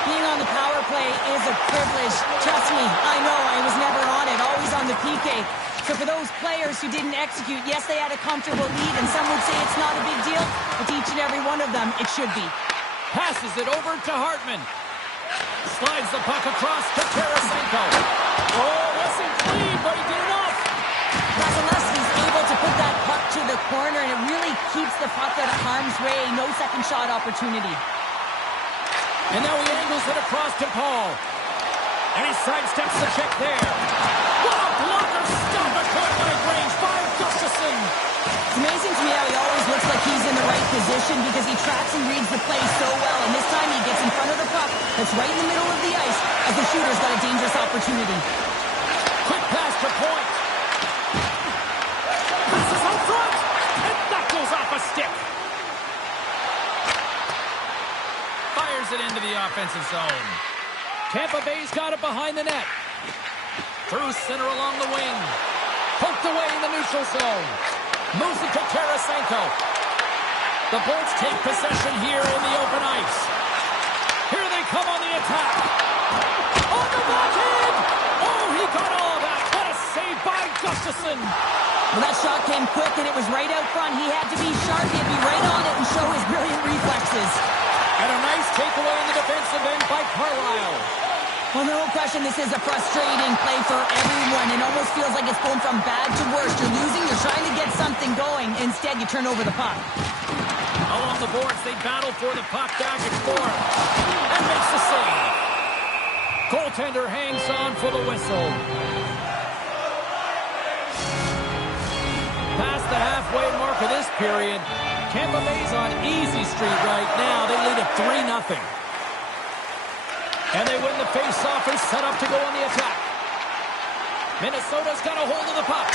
Being on the power play is a privilege. Trust me, I know I was never on it, always on the PK. So for those players who didn't execute, yes, they had a comfortable lead, and some would say it's not a big deal, but to each and every one of them, it should be. Passes it over to Hartman. Slides the puck across to Tarasenko. Oh, wasn't clean, but he did enough. Vasilevsky's able to put that puck to the corner, and it really keeps the puck out of harm's way. No second shot opportunity. And now he angles it across to Paul. And he sidesteps the check there. What a blocker! Stop at point-blank range by Gustafsson. It's amazing to me how he always looks like he's in the right position because he tracks and reads the play so well. And this time he gets in front of the puck that's right in the middle of the ice as the shooter's got a dangerous opportunity. Quick pass to Point. Passes out front. And that goes off a stick. Fires it into the offensive zone. Tampa Bay's got it behind the net. Through center along the wing. Poked away in the neutral zone. Moves it to Tarasenko. The Bolts take possession here in the open ice. Here they come on the attack. On the backhand! Oh, he got all of that. What a save by Gustafsson. Well, that shot came quick and it was right out front. He had to be sharp. He had to be right on it and show his brilliant reflexes. And a nice takeaway in the defensive end by Carlisle. Well, no question, this is a frustrating play for everyone. It almost feels like it's going from bad to worse. You're losing, you're trying to get something going. Instead, you turn over the puck. Along the boards, they battle for the puck back and forth. And makes the save. Goaltender hangs on for the whistle. Past the halfway mark of this period, Tampa Bay's on easy street right now. They lead at 3-0. And they win the face-off and set up to go on the attack. Minnesota's got a hold of the puck.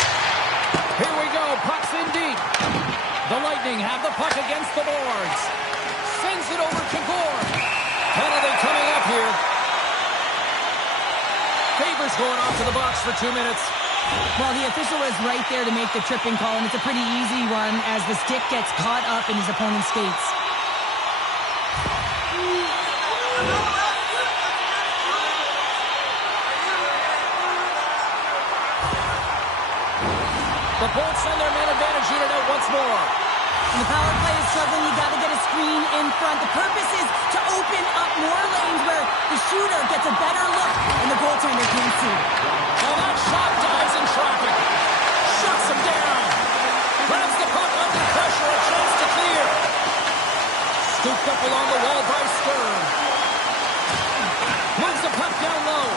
Here we go. Puck's in deep. The Lightning have the puck against the boards. Sends it over to Gore. Penalty coming up here. Favors going off to the box for 2 minutes. Well, the official was right there to make the tripping call, and it's a pretty easy one as the stick gets caught up in his opponent's skates. The Bolts send their man advantage unit out once more. And the power play is struggling. You got to get a screen in front. The purpose is to open up more lanes where the shooter gets a better look and the goaltender can't see. Now that shot dives in traffic. Shuts him down. Grabs the puck under pressure. A chance to clear. Scooped up along the wall by Sturm. Moves the puck down low.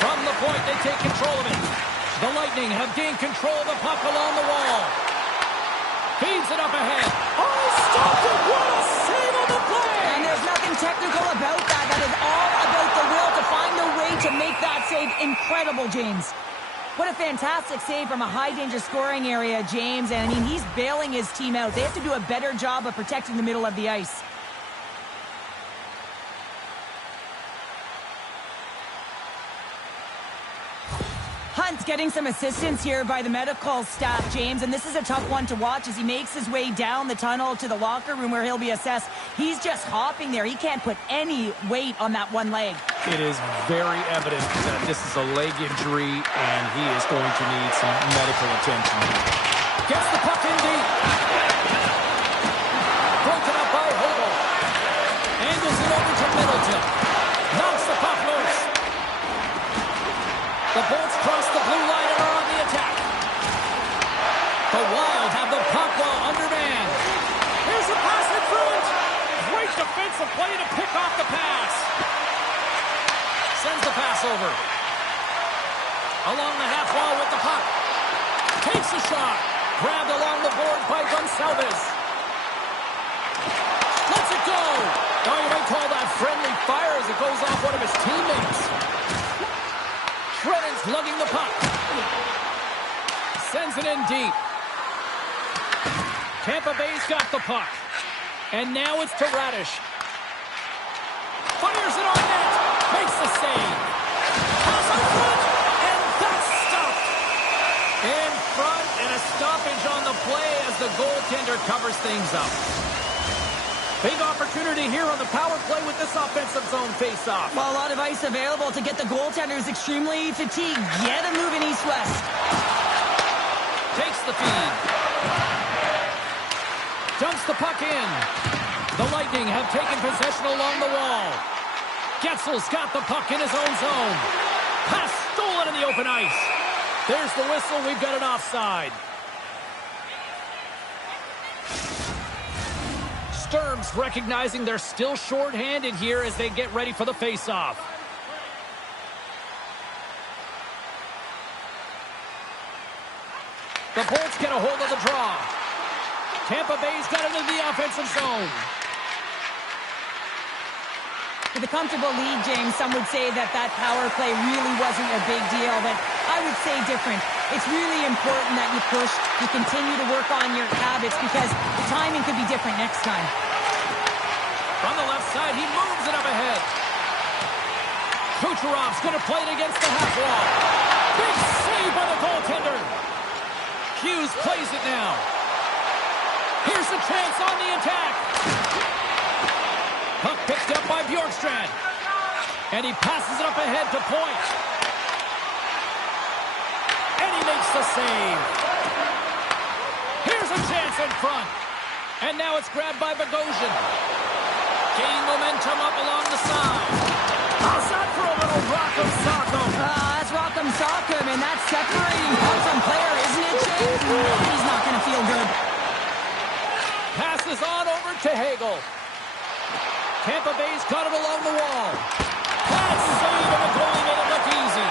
From the point, they take control of it. The Lightning have gained control of the puck along the wall. Feeds it up ahead. Oh, stopped it. What a save on the play. And there's nothing technical about that. That is all about the will to find a way to make that save. Incredible, James. What a fantastic save from a high-danger scoring area, James. And, I mean, he's bailing his team out. They have to do a better job of protecting the middle of the ice. Hunt's getting some assistance here by the medical staff, James, and this is a tough one to watch as he makes his way down the tunnel to the locker room where he'll be assessed. He's just hopping there. He can't put any weight on that one leg. It is very evident that this is a leg injury, and he is going to need some medical attention. Gets the puck in deep. Broken up by Hogel. Angles it over to Middleton. Knocks the puck loose. The Bolts cross the blue line and are on the attack. The Wild have the puck while undermanned. Here's a pass in front. Great defensive play to pick off the pass. Sends the pass over. Along the half wall with the puck. Takes a shot. Grabbed along the board by Gonçalves. Lets it go. Oh, you might call that friendly fire as it goes off one of his teammates. Shredden's lugging the puck. Sends it in deep. Tampa Bay's got the puck. And now it's to Radish. Fires it on net. Makes the save. Pass in front. And that's stopped. In front and a stoppage on the play as the goaltender covers things up. Big opportunity here on the power play with this offensive zone face-off. Well, a lot of ice available to get the goaltender who's extremely fatigued. Get him moving east-west. Takes the feed. Dumps the puck in. The Lightning have taken possession along the wall. Getzel's got the puck in his own zone. Pass stolen in the open ice. There's the whistle. We've got an offside. Sturm's recognizing they're still short-handed here as they get ready for the face-off. The Bolts get a hold of the draw. Tampa Bay's got into the offensive zone. With a comfortable lead, James, some would say that power play really wasn't a big deal, but I would say different. It's really important that you push, you continue to work on your habits because the timing could be different next time. From the left side, he moves it up ahead. Kucherov's going to play it against the half wall. Big save by the goaltender. Hughes plays it now. Here's a chance on the attack. Puck picked up by Bjorkstrand. And he passes it up ahead to Point. And he makes the save. Here's a chance in front. And now it's grabbed by Bogosian. Gaining momentum up along the side. How's that for a little rock'em sock'em? That's rock'em sock'em, and that's separating puck from player, isn't it, James? He's not going to feel good. Passes on over to Hagel. Tampa Bay's got it along the wall. That save, and the goalie made it look easy.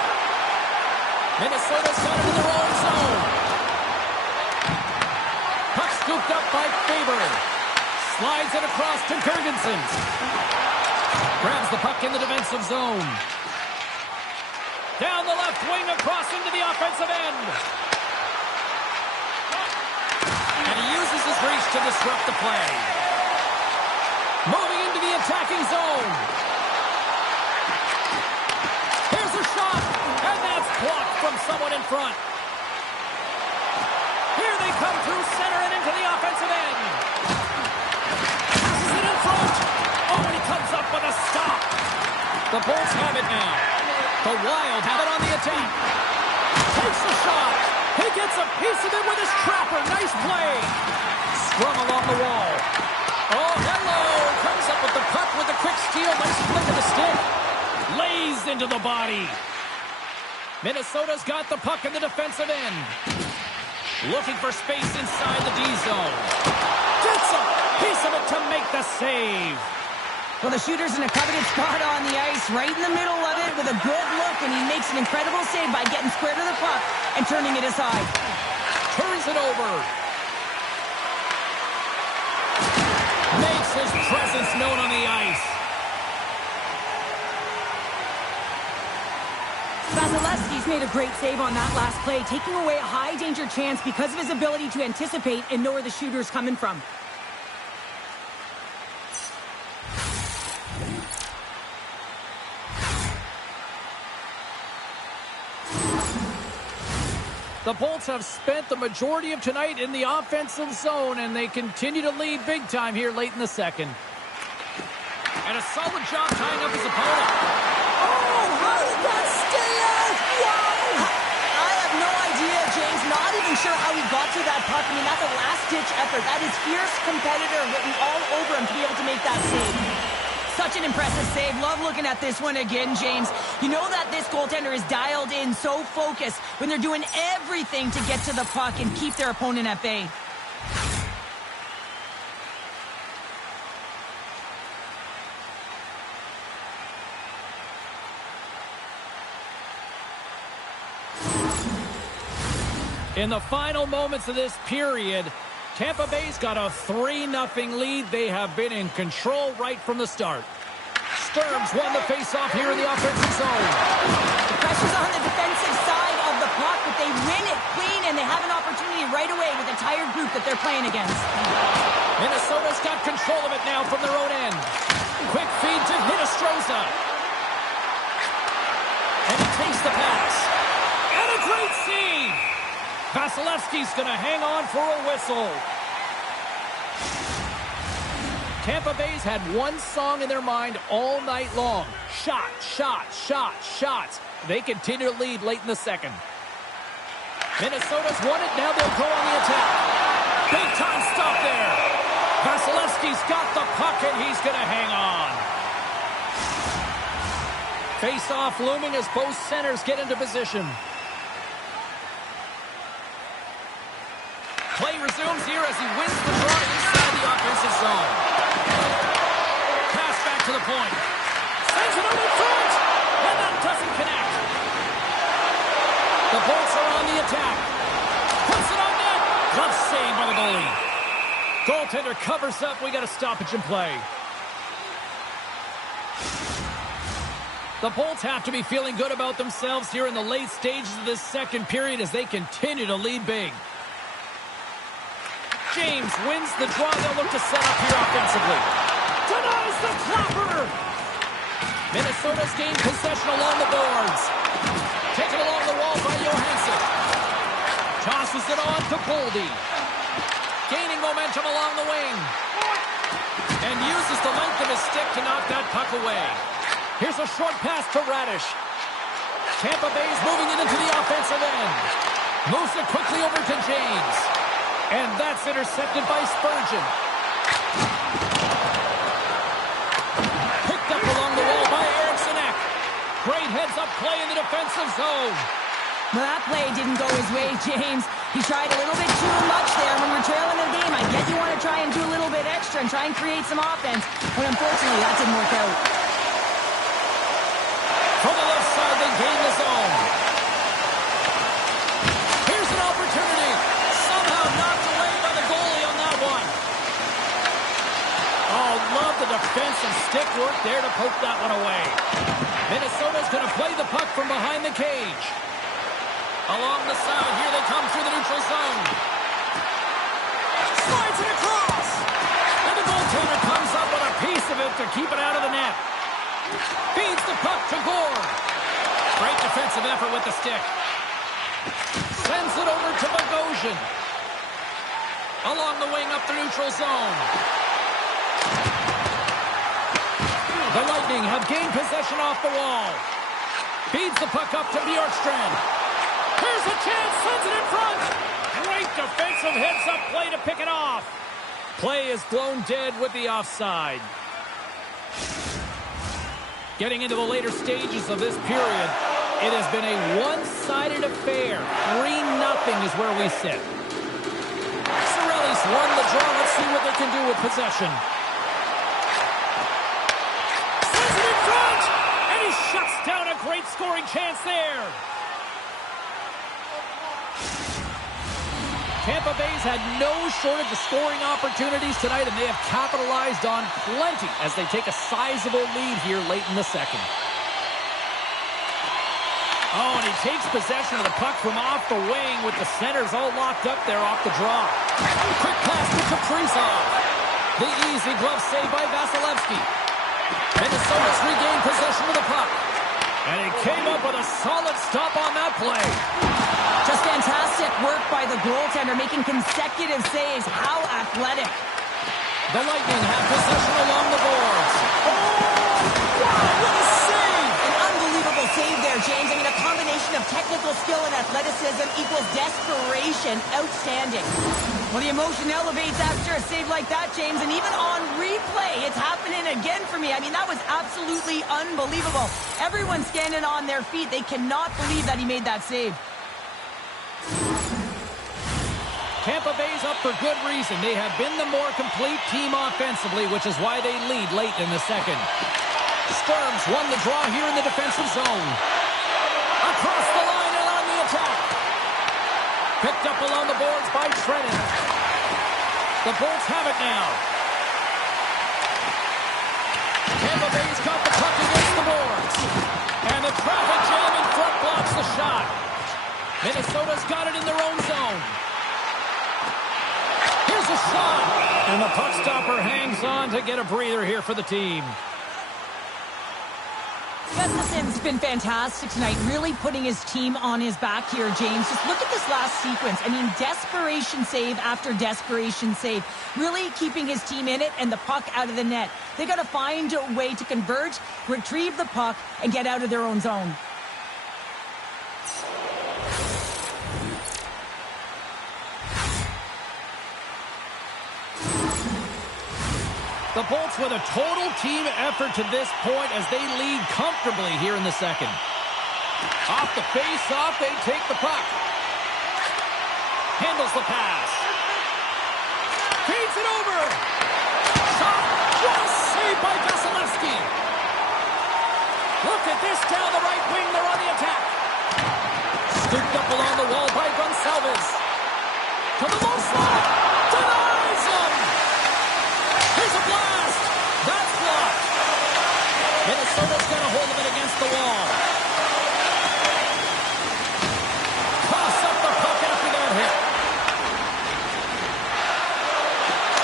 Minnesota's got it in their own zone. Puck scooped up by Faber. Slides it across to Gergensen. Grabs the puck in the defensive zone. Down the left wing across into the offensive end. And he uses his reach to disrupt the play. Moving into the attacking zone. Here's a shot. And that's blocked from someone in front. Here they come through center and into the offensive end. Passes it in front. Oh, and he comes up with a stop. The Bolts have it now. The Wild have it on the attack. Takes the shot. He gets a piece of it with his trapper. Nice play. Sprung along the wall. Oh, hello. Comes up with the puck with a quick steal. Nice flick of the stick. Lays into the body. Minnesota's got the puck in the defensive end. Looking for space inside the D zone. Gets a piece of it to make the save. Well, the shooter's in a coveted spot on the ice, right in the middle of it with a good look, and he makes an incredible save by getting square to the puck and turning it aside. Turns it over. Makes his presence known on the ice. Vasilevsky's made a great save on that last play, taking away a high-danger chance because of his ability to anticipate and know where the shooter's coming from. The Bolts have spent the majority of tonight in the offensive zone, and they continue to lead big time here late in the second. And a solid job tying up his opponent. Oh, how did that stay out? Wow! I have no idea, James. Not even sure how he got to that puck. I mean, that's a last-ditch effort. That is fierce competitor written all over him to be able to make that save. Such an impressive save. Love looking at this one again, James. You know that this goaltender is dialed in, so focused when they're doing everything to get to the puck and keep their opponent at bay. In the final moments of this period, Tampa Bay's got a 3-0 lead. They have been in control right from the start. Sturms won the faceoff here in the offensive zone. The pressure's on the defensive side of the puck, but they win it clean, and they have an opportunity right away with the tired group that they're playing against. Minnesota's got control of it now from their own end. Quick feed to Hinostroza. And he takes the pass. And a great save. Vasilevsky's going to hang on for a whistle. Tampa Bay's had one song in their mind all night long. Shot, shot, shot, shots. They continue to lead late in the second. Minnesota's won it. Now they'll go on the attack. Big time stop there. Vasilevsky's got the puck, and he's going to hang on. Face-off looming as both centers get into position. Play resumes here as he wins the draw inside the offensive zone. Pass back to the point. Sends it over in front, and that doesn't connect. The Bolts are on the attack. Puts it on net. Glove save by the goalie. Goaltender covers up. We got a stoppage in play. The Bolts have to be feeling good about themselves here in the late stages of this second period as they continue to lead big. James wins the draw. They'll look to set up here offensively. Denies the clapper. Minnesota's gained possession along the boards. Taken along the wall by Johansson. Tosses it on to Boldy. Gaining momentum along the wing. And uses the length of his stick to knock that puck away. Here's a short pass to Radish. Tampa Bay's moving it into the offensive end. Moves it quickly over to James. And that's intercepted by Spurgeon. Picked up along the wall by Eriksson Ek. up play in the defensive zone. Well, that play didn't go his way, James. He tried a little bit too much there when we're trailing the game. I get you want to try and do a little bit extra and try and create some offense, but unfortunately that didn't work out. From the left side, they gain the zone. Here's an opportunity. Somehow knocked away by the goalie on that one. Oh, love the defensive stick work there to poke that one away. Minnesota's going to play the puck from behind the cage. Along the side, here they come through the neutral zone. Slides it across. And the goaltender comes up with a piece of it to keep it out of the net. Feeds the puck to Gore. Great defensive effort with the stick. Sends it over to Bogosian. Along the wing up the neutral zone. The Lightning have gained possession off the wall. Feeds the puck up to Bjorkstrand. Here's a chance, sends it in front. Great defensive heads-up play to pick it off. Play is blown dead with the offside. Getting into the later stages of this period, it has been a one-sided affair. 3-0 is where we sit. Cirelli's won the draw. Let's see what they can do with possession. Sends it in front, and he shuts down a great scoring chance there. Tampa Bay's had no shortage of scoring opportunities tonight, and they have capitalized on plenty as they take a sizable lead here late in the second. Oh, and he takes possession of the puck from off the wing with the centers all locked up there off the draw. Quick pass to Kaprizov. The easy glove save by Vasilevsky. Minnesota's regained possession of the puck. And he came up with a solid stop on that play. Just fantastic work by the goaltender, making consecutive saves. How athletic. The Lightning have possession along the boards. Oh, wow, what a save! An unbelievable save there, James. I mean, a combination of technical skill and athleticism equals desperation. Outstanding. Well, the emotion elevates after a save like that, James, and even on replay, it's happening again for me. I mean, that was absolutely unbelievable. Everyone's standing on their feet. They cannot believe that he made that save. Tampa Bay's up for good reason. They have been the more complete team offensively, which is why they lead late in the second. Sturms won the draw here in the defensive zone. Across the line and on the attack. Picked up along the boards by Trennan. The Bolts have it now. Tampa Bay's got the puck against the boards. And the traffic jam in front blocks the shot. Minnesota's got it in their own zone. Here's a shot. And the puck stopper hangs on to get a breather here for the team. Gustafsson's been fantastic tonight, really putting his team on his back here, James. Just look at this last sequence. I mean, desperation save after desperation save. Really keeping his team in it and the puck out of the net. They got to find a way to converge, retrieve the puck, and get out of their own zone. The Bolts with a total team effort to this point as they lead comfortably here in the second. Off the face-off, they take the puck. Handles the pass. Feeds it over. Shot. What a save by Vasilevsky. Look at this down the right wing. They're on the attack. Scooped up along the wall by Gonsalves. To the low slot. Denies him. Here's a blast. That's blocked. Minnesota's got a hold of it against the wall. Toss up the puck after that hit.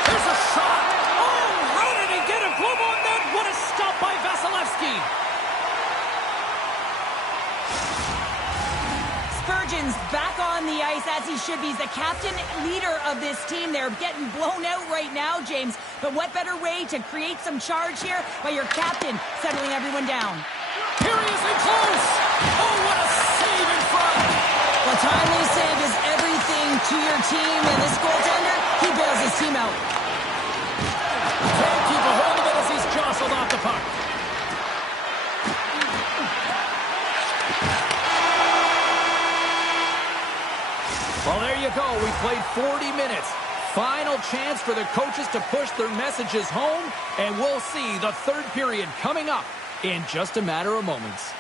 Here's a shot. Oh, how did he get a glove on that? What a stop by Vasilevsky. Spurgeon's back on the ice as he should be. He's the captain, leader of this team. They're getting blown out right now, James. But what better way to create some charge here by your captain settling everyone down? Here he is in close. Oh, what a save in front. Well, timely save is everything to your team. And this goaltender, he bails his team out. Can't keep a hold of it as he's jostled off the puck. played 40 minutes. Final chance for the coaches to push their messages home, and we'll see the third period coming up in just a matter of moments.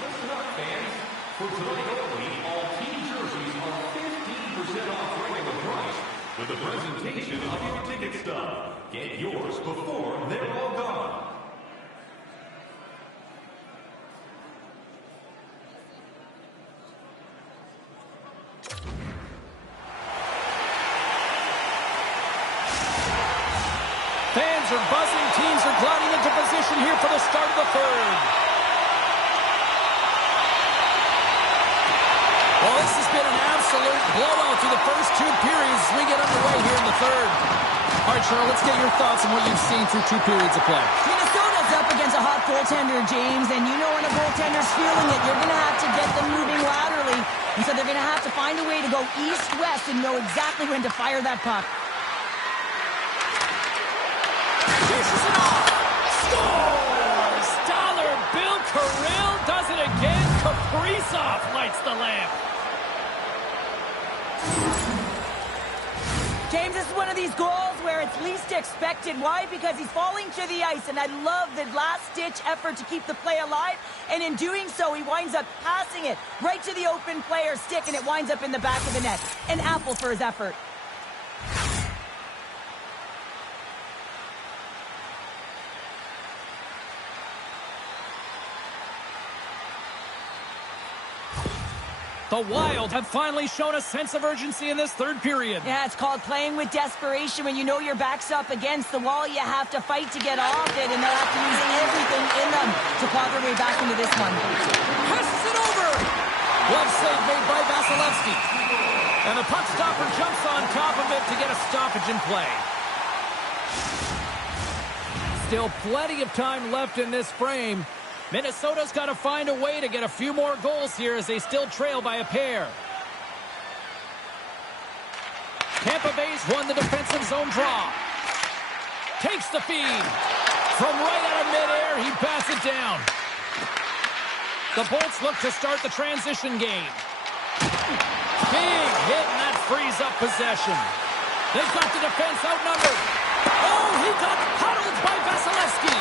Listen up, fans. For tonight only, all team jerseys are 15% off regular price with the presentation of your ticket stub. Get yours before they're all gone. Fans are buzzing. Teams are gliding into position here for the start of the third. Well, this has been an absolute blowout through the first two periods as we get underway here in the third. All right, Cheryl, let's get your thoughts on what you've seen through two periods of play. Minnesota's up against a hot goaltender, James, and you know when a goaltender's feeling it, you're going to have to get them moving laterally. And so they're going to have to find a way to go east-west and know exactly when to fire that puck. Dishes it off. Scores! Dollar Bill Kirill does it again. Kaprizov lights the lamp. James, this is one of these goals where it's least expected. Why? Because he's falling to the ice, and I love the last-ditch effort to keep the play alive. And in doing so, he winds up passing it right to the open player's stick, and it winds up in the back of the net. An apple for his effort. The Wild have finally shown a sense of urgency in this third period. Yeah, it's called playing with desperation. When you know your back's up against the wall, you have to fight to get off it, and they'll have to use everything in them to claw their way back into this one. Passes it over! Glove save made by Vasilevsky. And the puck stopper jumps on top of it to get a stoppage in play. Still plenty of time left in this frame. Minnesota's got to find a way to get a few more goals here as they still trail by a pair. Tampa Bay's won the defensive zone draw. Takes the feed. From right out of midair, he bats it down. The Bolts look to start the transition game. Big hit, and that frees up possession. They've got the defense outnumbered. Oh, he got huddled by Vasilevsky.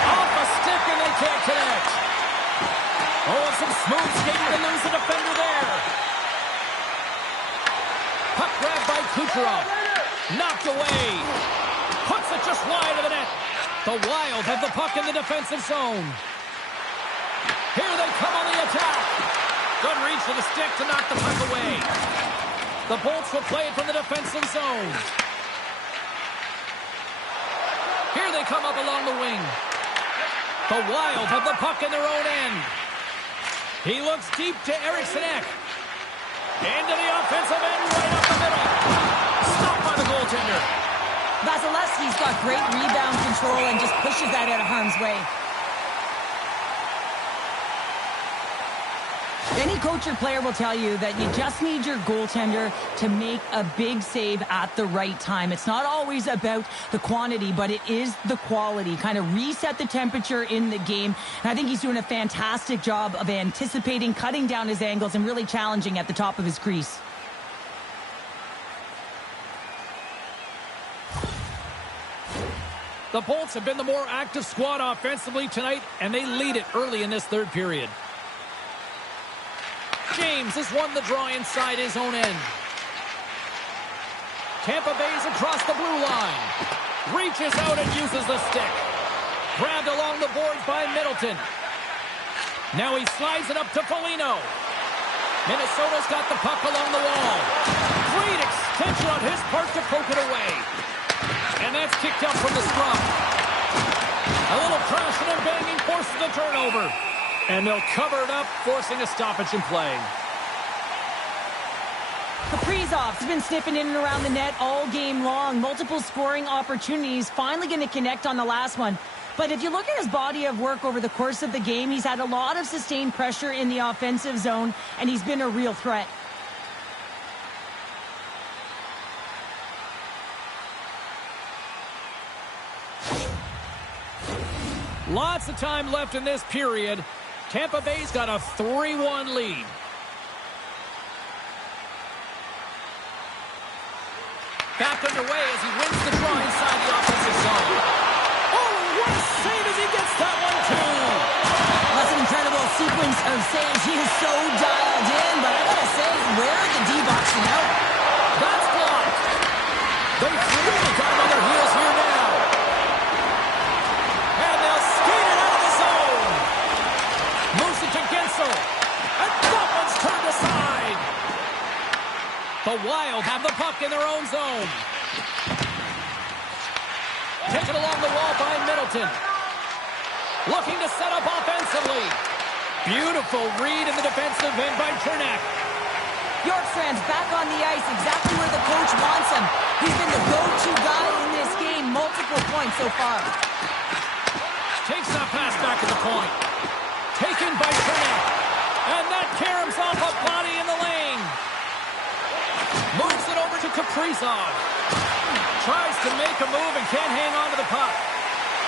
Off a stick, and they can't connect. Oh, and some smooth skating to lose the defender there. Puck grabbed by Kucherov. Knocked away. Puts it just wide of the net. The Wild have the puck in the defensive zone. Here they come on the attack. Good reach to the stick to knock the puck away. The Bolts will play it from the defensive zone. Here they come up along the wing. The Wild have the puck in their own end. He looks deep to Eriksson Ek. Into the offensive end, right up the middle. Stopped by the goaltender. Vasilevsky's got great rebound control and just pushes that out of harm's way. Any coach or player will tell you that you just need your goaltender to make a big save at the right time. It's not always about the quantity, but it is the quality. Kind of reset the temperature in the game. And I think he's doing a fantastic job of anticipating, cutting down his angles, and really challenging at the top of his crease. The Bolts have been the more active squad offensively tonight, and they lead it early in this third period. James has won the draw inside his own end. Tampa Bay's across the blue line. Reaches out and uses the stick. Grabbed along the boards by Middleton. Now he slides it up to Foligno. Minnesota's got the puck along the wall. Great extension on his part to poke it away. And that's kicked up from the scrum. A little crashing and banging forces the turnover. And they'll cover it up, forcing a stoppage in play. Kaprizov's been sniffing in and around the net all game long. Multiple scoring opportunities. Finally going to connect on the last one. But if you look at his body of work over the course of the game, he's had a lot of sustained pressure in the offensive zone, and he's been a real threat. Lots of time left in this period. Tampa Bay's got a 3-1 lead. Back underway as he wins the draw inside the offensive zone. Oh, what a save as he gets that one, too. That's an incredible sequence of saves. He is so dialed in, but I gotta say, where are the D-boxing out? That's blocked. They've really got him on their heels here now. And they'll skate it out of the zone. Moves it to Gensel. And that one's turned aside. The Wild have the puck in their own zone. Taken along the wall by Middleton. Looking to set up offensively. Beautiful read in the defensive end by Chernak. Bjorkstrand's back on the ice, exactly where the coach wants him. He's been the go-to guy in this game, multiple points so far. Takes that pass back to the point. Taken by Chernak. And that caroms off a body in the lane. Moves it over to Kaprizov. Tries to make a move and can't hang on to the puck.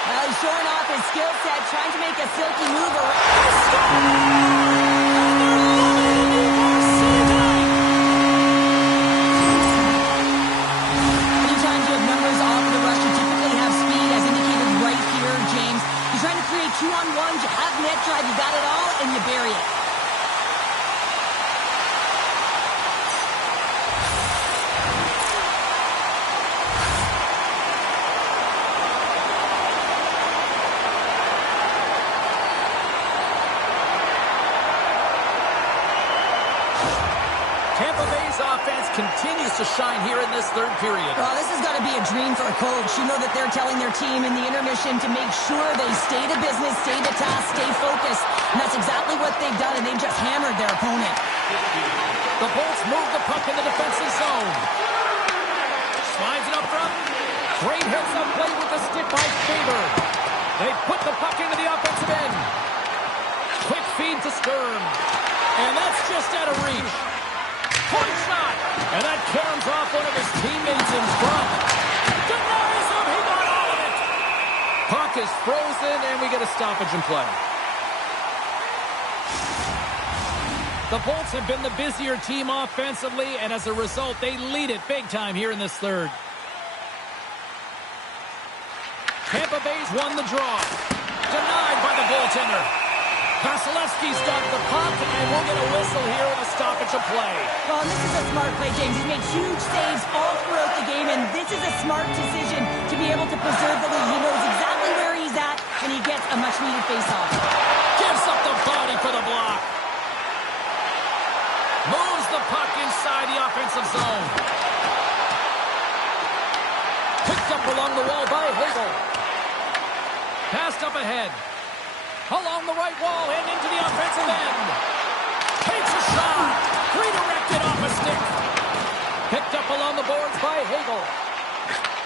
Well, he's showing off his skill set, trying to make a silky move around. Anytime you have numbers off of the rush, you typically have speed, as indicated right here, James. You're trying to create two-on-ones, you have net drive, you got it all, and you bury it. Tampa Bay's offense continues to shine here in this third period. Well, this has got to be a dream for a coach. You know that they're telling their team in the intermission to make sure they stay to business, stay to task, stay focused. And that's exactly what they've done, and they've just hammered their opponent. The Bolts move the puck in the defensive zone. Slides it up front. Great heads-up play with the stick by Faber. They put the puck into the offensive end. Quick feed to Sturm. And that's just out of reach. Point shot. And that caroms off one of his teammates in front. Denies him. He got all of it. Puck is frozen, and we get a stoppage in play. The Bolts have been the busier team offensively, and as a result, they lead it big time here in this third. Tampa Bay's won the draw. Denied by the goaltender. Vasilevsky's got the puck, and we'll get a whistle here and a stoppage of play. Well, this is a smart play, James. He's made huge saves all throughout the game, and this is a smart decision to be able to preserve the lead. He knows exactly where he's at, and he gets a much-needed face-off. Gives up the body for the block. Moves the puck inside the offensive zone. Picked up along the wall by Hagel. Passed up ahead. Along the right wall and into the offensive end. Takes a shot. Redirected off a stick. Picked up along the boards by Hagel.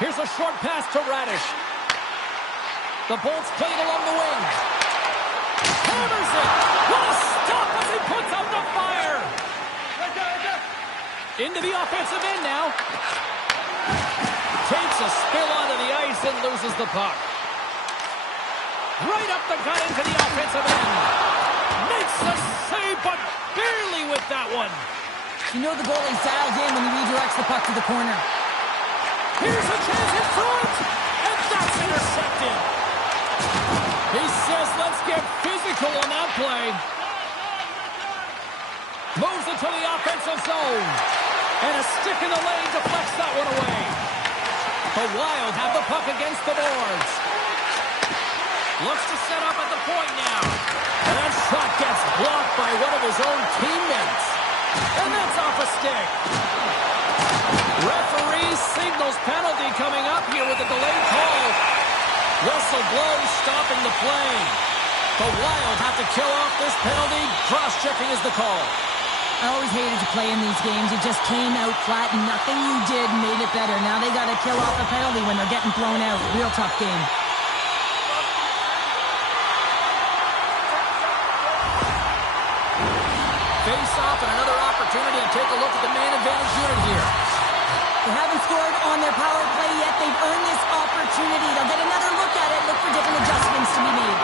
Here's a short pass to Radish. The Bolts played along the wing. Hammers it. What a stop as he puts out the fire. Into the offensive end now. Takes a spill onto the ice and loses the puck. Right up the gut into the offensive end. Makes the save, but barely with that one. You know the goalie's dialed in when he redirects the puck to the corner. Here's a chance to throw it, and that's intercepted. He says, let's get physical on that play. Moves it to the offensive zone. And a stick in the lane deflects that one away. The Wild have the puck against the boards. Looks to set up at the point now. And that shot gets blocked by one of his own teammates. And that's off a stick. Referee signals penalty coming up here with a delayed call. Whistle blows, stopping the play. The Wild have to kill off this penalty. Cross-checking is the call. I always hated to play in these games. It just came out flat, and nothing you did made it better. Now they got to kill off a penalty when they're getting blown out. Real tough game. Face-off and another opportunity to take a look at the man advantage unit here. They haven't scored on their power play yet. They've earned this opportunity. They'll get another look at it, look for different adjustments to be made.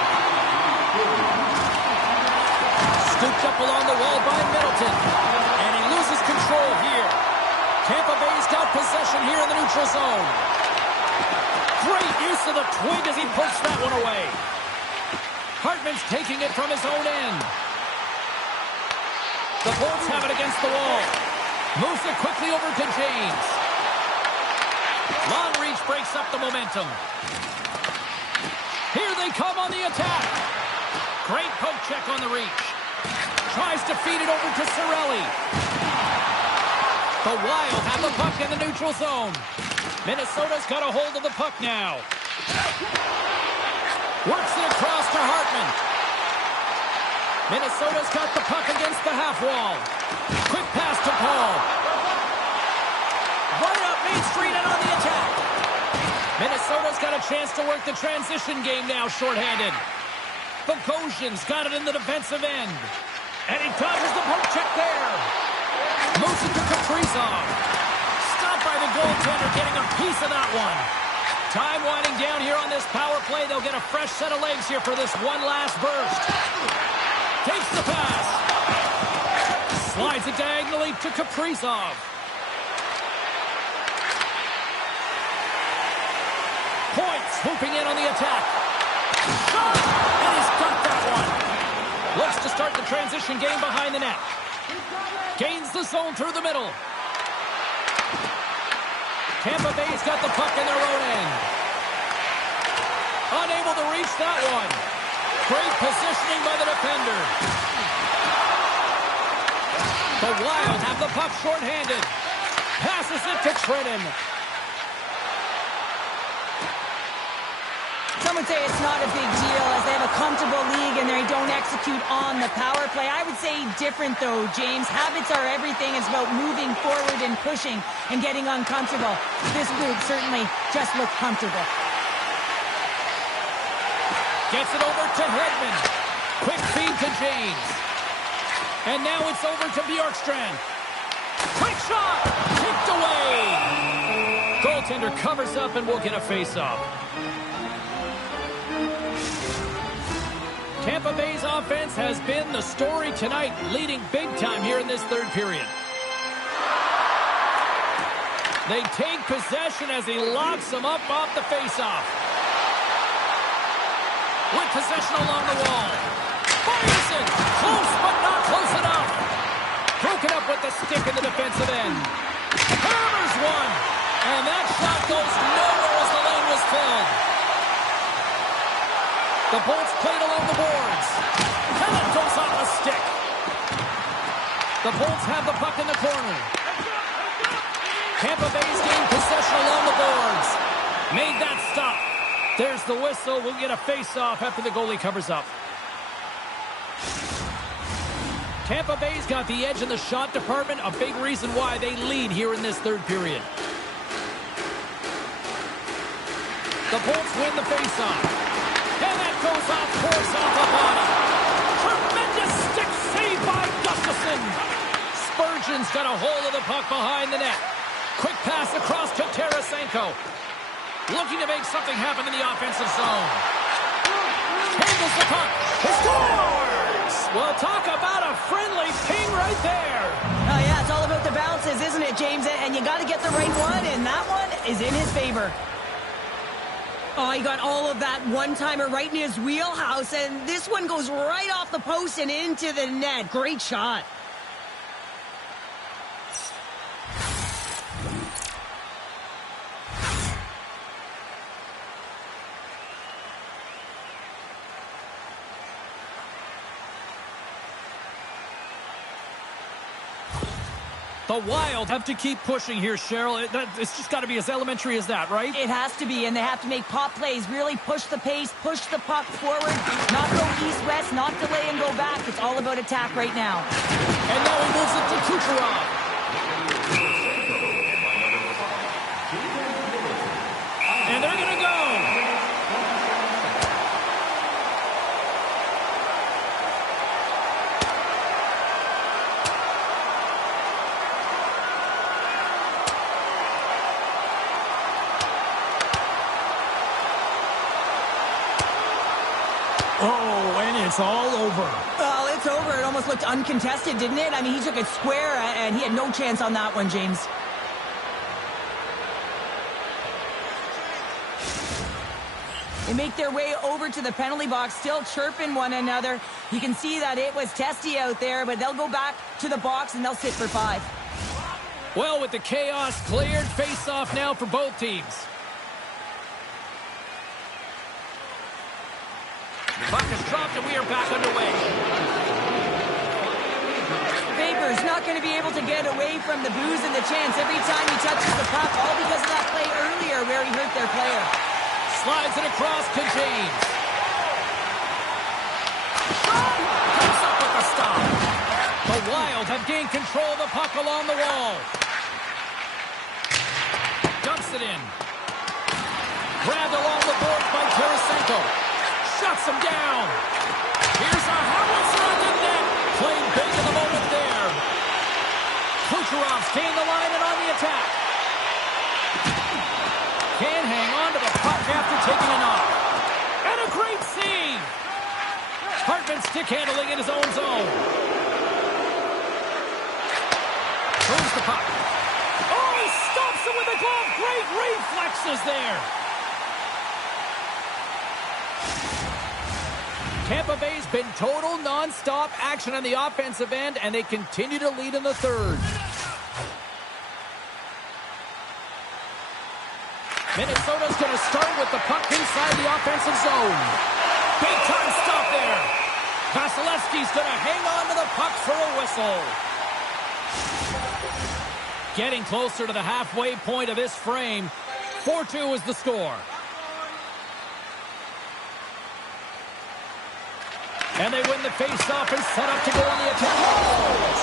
Scooped up along the wall by Middleton. And he loses control here. Tampa Bay's got possession here in the neutral the twig as he pokes that one away. Hartman's taking it from his own end. The Bolts have it against the wall. Moves it quickly over to James. Long reach breaks up the momentum. Here they come on the attack. Great poke check on the reach. Tries to feed it over to Cirelli. The Wild have the puck in the neutral zone. Minnesota's got a hold of the puck now. Works it across to Hartman. Minnesota's got the puck against the half wall. Quick pass to Paul. Right up Main Street and on the attack. Minnesota's got a chance to work the transition game now shorthanded. Bogosian's got it in the defensive end. And he dodges the poke check there. Moves it to Kaprizov. Stopped by the goaltender, getting a piece of that one. Time winding down here on this power play. They'll get a fresh set of legs here for this one last burst. Takes the pass. Slides it diagonally to Kaprizov. Point swooping in on the attack. Shot! And he's got that one. Looks to start the transition game behind the net. Gains the zone through the middle. Tampa Bay's got the puck in their own end. Unable to reach that one. Great positioning by the defender. The Wild have the puck shorthanded. Passes it to Trenton. Some would say it's not a big deal as they have a comfortable league and they don't execute on the power play. I would say different though, James. Habits are everything. It's about moving forward and pushing and getting uncomfortable. This group certainly just looked comfortable. Gets it over to Hedman. Quick feed to James. And now it's over to Bjorkstrand. Quick shot! Kicked away! Goaltender covers up and will get a face-off. Tampa Bay's offense has been the story tonight, leading big time here in this third period. They take possession as he locks them up off the faceoff. With possession along the wall. Fires it! Close, but not close enough. Broken up with the stick in the defensive end. Hammers one! And that shot goes nowhere as the lane was filled. The Bolts played along the boards. And it goes off a stick. The Bolts have the puck in the corner. Tampa Bay's gained possession along the boards. Made that stop. There's the whistle. We'll get a face-off after the goalie covers up. Tampa Bay's got the edge in the shot department. A big reason why they lead here in this third period. The Bolts win the face-off. And that goes off course off the body. Tremendous stick save by Gustafsson. Spurgeon's got a hold of the puck behind the net. Quick pass across to Tarasenko. Looking to make something happen in the offensive zone. Handles the puck. Scores! Well, talk about a friendly ping right there. Oh, yeah, it's all about the bounces, isn't it, James? And you got to get the right one, and that one is in his favor. Oh, he got all of that one-timer right in his wheelhouse, and this one goes right off the post and into the net. Great shot. The Wild have to keep pushing here, Cheryl. It's just got to be as elementary as that, right? It has to be, and they have to make pop plays, really push the pace, push the puck forward, not go east-west, not delay and go back. It's all about attack right now. And now he moves it to Kucherov. And they're going to go. Oh, and it's all over. Well, it's over. It almost looked uncontested, didn't it? I mean, he took it square, and he had no chance on that one, James. They make their way over to the penalty box, still chirping one another. You can see that it was testy out there, but they'll go back to the box and they'll sit for 5. Well, with the chaos cleared, face-off now for both teams. The puck is dropped and we are back underway. Faber's not going to be able to get away from the booze and the chance every time he touches the puck, all because of that play earlier where he hurt their player. Slides it across to James. Comes up with the stop. The Wild have gained control of the puck along the wall. Dumps it in. Grabbed along the boards by Tarasenko. Shuts him down. Here's a howitzer on the net. Playing big in the moment there. Kucherov's gained the line and on the attack. Can't hang on to the puck after taking a knock. And a great save. Hartman stick handling in his own zone. Throws the puck. Oh, he stops it with a glove. Great reflexes there. Tampa Bay's been total non-stop action on the offensive end, and they continue to lead in the third. Minnesota's going to start with the puck inside the offensive zone. Big time stop there. Vasilevsky's going to hang on to the puck for a whistle. Getting closer to the halfway point of this frame. 4-2 is the score. And they win the face-off and set up to go on the attack.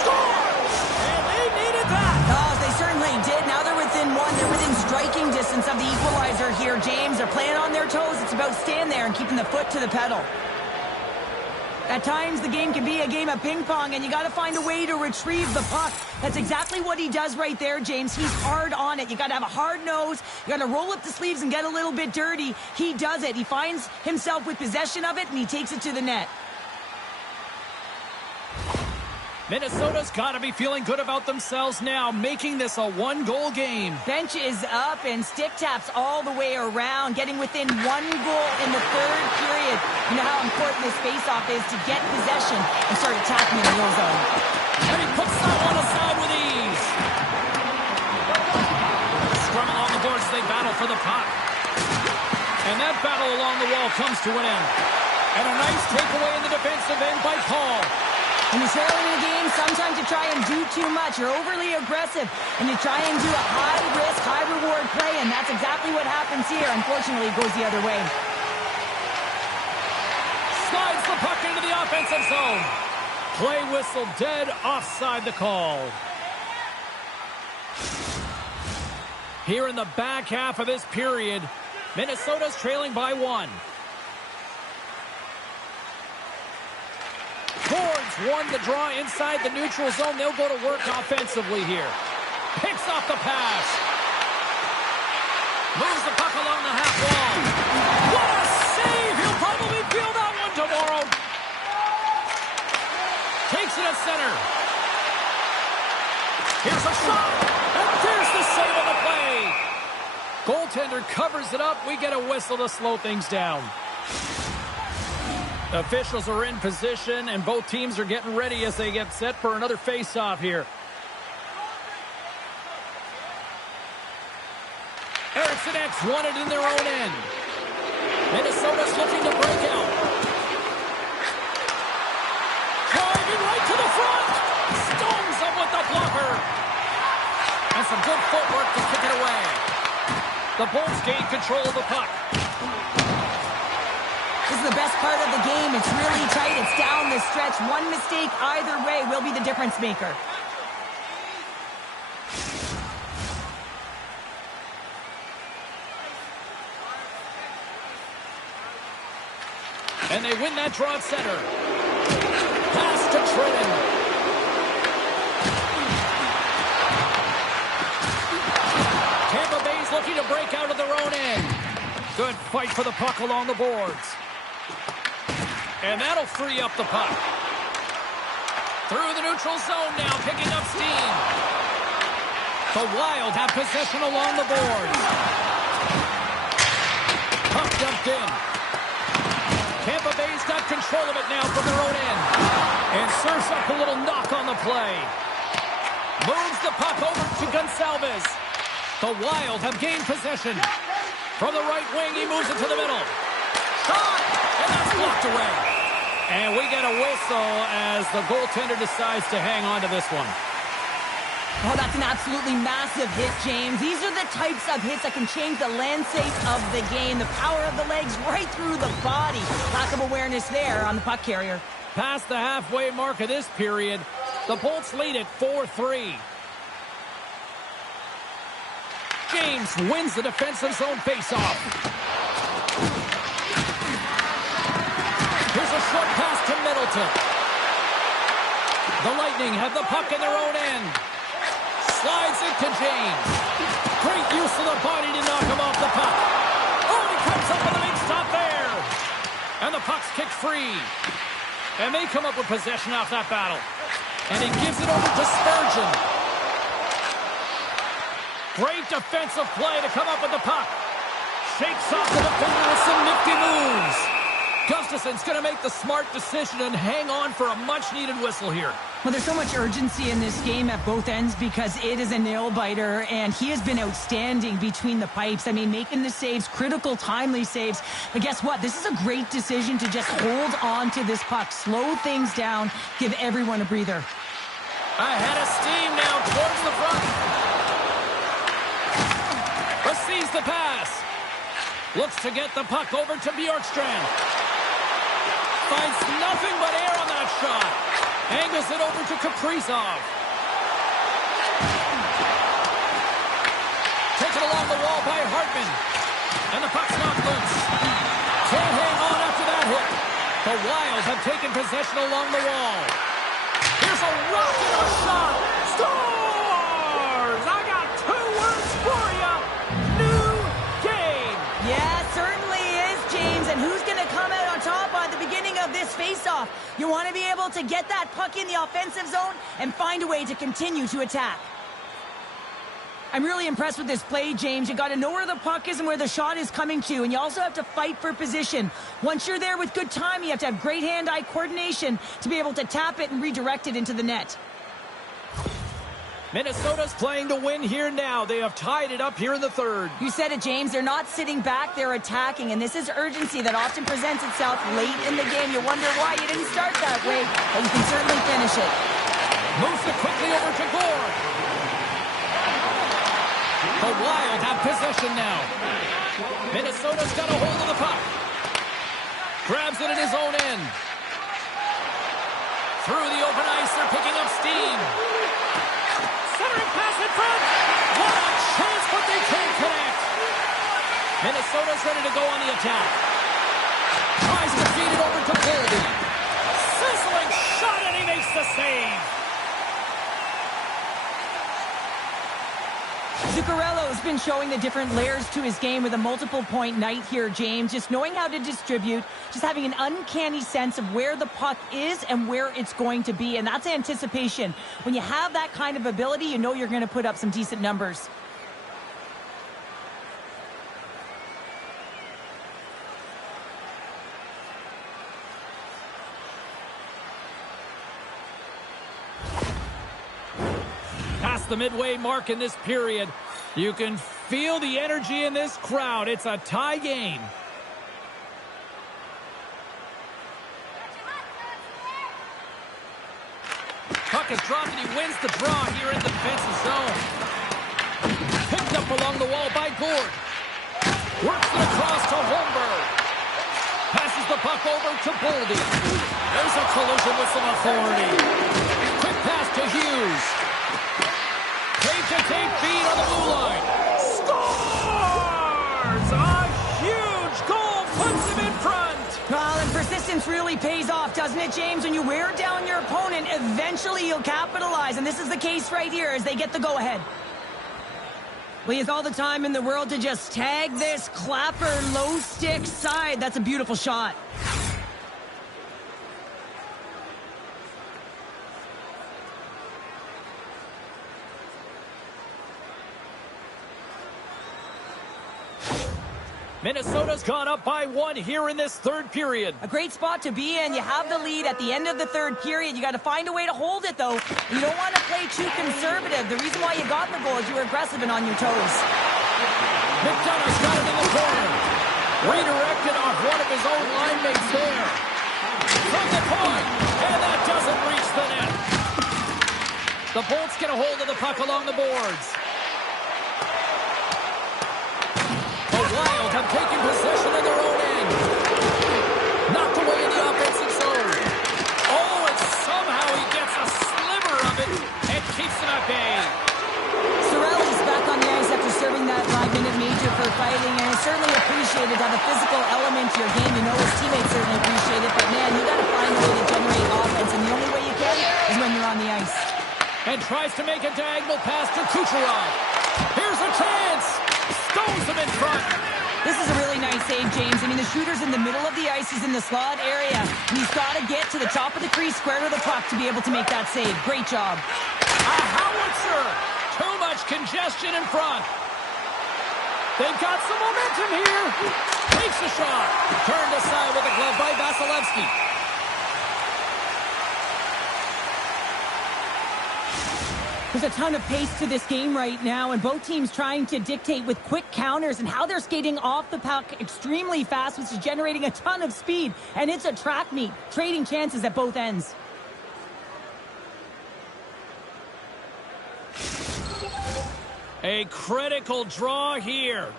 Scores! And they needed that. Oh, they certainly did. Now they're within 1. They're within striking distance of the equalizer here, James. They're playing on their toes. It's about staying there and keeping the foot to the pedal. At times, the game can be a game of ping pong, and you got to find a way to retrieve the puck. That's exactly what he does right there, James. He's hard on it. You got to have a hard nose. You got to roll up the sleeves and get a little bit dirty. He does it. He finds himself with possession of it, and he takes it to the net. Minnesota's got to be feeling good about themselves now, making this a one-goal game. Bench is up and stick taps all the way around, getting within 1 goal in the third period. You know how important this face-off is to get possession and start attacking in the middle zone. And he puts that one aside with ease. Scrum along the boards as they battle for the puck. And that battle along the wall comes to an end. And a nice takeaway in the defensive end by Paul. When you're trailing in a game, sometimes you try and do too much. You're overly aggressive, and you try and do a high-risk, high-reward play, and that's exactly what happens here. Unfortunately, it goes the other way. Slides the puck into the offensive zone. Play whistle dead, offside the call. Here in the back half of this period, Minnesota's trailing by 1. Boards won the draw inside the neutral zone. They'll go to work offensively here. Picks off the pass. Moves the puck along the half wall. What a save! He'll probably feel that one tomorrow. Takes it at center. Here's a shot. And there's the save on the play. Goaltender covers it up. We get a whistle to slow things down. Officials are in position, and both teams are getting ready as they get set for another face-off here. Eriksson X won it in their own end. Minnesota's looking to break out. Driving right to the front. Stones up with the blocker. And some good footwork to kick it away. The Bulls gain control of the puck. This is the best part of the game. It's really tight. It's down the stretch. One mistake either way will be the difference maker. And they win that draw at center. Pass to Trenton. Tampa Bay's looking to break out of their own end. Good fight for the puck along the boards. And that'll free up the puck. Through the neutral zone now, picking up steam. The Wild have possession along the boards. Puck dumped looped in. Tampa Bay's got control of it now from their own end. And serves up a little knock on the play. Moves the puck over to Gonçalves. The Wild have gained possession. From the right wing, he moves it to the middle. Shot! And that's blocked away. And we get a whistle as the goaltender decides to hang on to this one. Oh, that's an absolutely massive hit, James. These are the types of hits that can change the landscape of the game. The power of the legs right through the body. Lack of awareness there on the puck carrier. Past the halfway mark of this period, the Bolts lead at 4-3. James wins the defensive zone faceoff. Here's a short pass to Middleton. The Lightning have the puck in their own end. Slides it to James. Great use of the body to knock him off the puck. Oh, he comes up with a big stop there. And the puck's kicked free. And they come up with possession off that battle. And he gives it over to Spurgeon. Great defensive play to come up with the puck. Shakes off the defender with some nifty moves. Gustafson's going to make the smart decision and hang on for a much-needed whistle here. Well, there's so much urgency in this game at both ends because it is a nail-biter, and he has been outstanding between the pipes. I mean, making the saves, critical, timely saves. But guess what? This is a great decision to just hold on to this puck, slow things down, give everyone a breather. Ahead of steam now towards the front. Receives the pass. Looks to get the puck over to Bjorkstrand. Finds nothing but air on that shot. Angles it over to Kaprizov. Taken along the wall by Hartman. And the puck's knocked loose. Can't hang on after that hit. The Wild have taken possession along the wall. Here's a rocket of a shot. Scores! I got 2 words for you. New game. Yeah, certainly is, James. And who's going to come out on top at the beginning of this face-off? You want to be able to get that puck in the offensive zone and find a way to continue to attack. I'm really impressed with this play, James. You got to know where the puck is and where the shot is coming to, and you also have to fight for position. Once you're there with good time, you have to have great hand-eye coordination to be able to tap it and redirect it into the net. Minnesota's playing to win here now. They have tied it up here in the third. You said it, James. They're not sitting back. They're attacking, and this is urgency that often presents itself late in the game. You wonder why you didn't start that way, but you can certainly finish it. Moves it quickly over to Gore. The Wild have possession now. Minnesota's got a hold of the puck. Grabs it in his own end. Through the open ice, they're picking up steam. Centering pass in front. What a chance, but they can't connect. Minnesota's ready to go on the attack. Tries to feed it over to Boldy. Sizzling shot, and he makes the save. Zuccarello's been showing the different layers to his game with a multiple-point night here, James. Just knowing how to distribute, just having an uncanny sense of where the puck is and where it's going to be, and that's anticipation. When you have that kind of ability, you know you're going to put up some decent numbers. Past the midway mark in this period, you can feel the energy in this crowd. It's a tie game. Puck is dropped and he wins the draw here in the defensive zone. Picked up along the wall by Gord. Works it across to Holmberg. Passes the puck over to Boldy. There's a collision with some authority. Quick pass to Hughes. Tape feed on the blue line. Scores! A huge goal puts him in front. Well, and persistence really pays off, doesn't it, James? When you wear down your opponent, eventually you'll capitalize. And this is the case right here as they get the go-ahead. Well, he has all the time in the world to just tag this Clapper low stick side. That's a beautiful shot. Minnesota's gone up by 1 here in this third period. A great spot to be in. You have the lead at the end of the third period. You got to find a way to hold it, though. You don't want to play too conservative. The reason why you got the goal is you were aggressive and on your toes. McDonough's got it in the corner. Redirected off one of his own line mates there. From the point, and that doesn't reach the net. The Bolts get a hold of the puck along the boards. The Wild have taken possession of their own end. Knocked away in the offensive zone. Oh, and somehow he gets a sliver of it and keeps it at bay. Sorelli's back on the ice after serving that 5-minute major for fighting, and it's certainly appreciated to have a physical element to your game. You know his teammates certainly appreciate it, but man, you got to find a way to generate offense, and the only way you can is when you're on the ice. And tries to make a diagonal pass to Kucherov. Here's a chance. Stones him in front. This is a really nice save, James. I mean, the shooter's in the middle of the ice. He's in the slot area. And he's got to get to the top of the crease, square to the puck to be able to make that save. Great job. A howitzer. Too much congestion in front. They've got some momentum here. Takes a shot. Turned aside with a glove by Vasilevsky. There's a ton of pace to this game right now, and both teams trying to dictate with quick counters and how they're skating off the puck extremely fast, which is generating a ton of speed. And it's a track meet, trading chances at both ends. A critical draw here.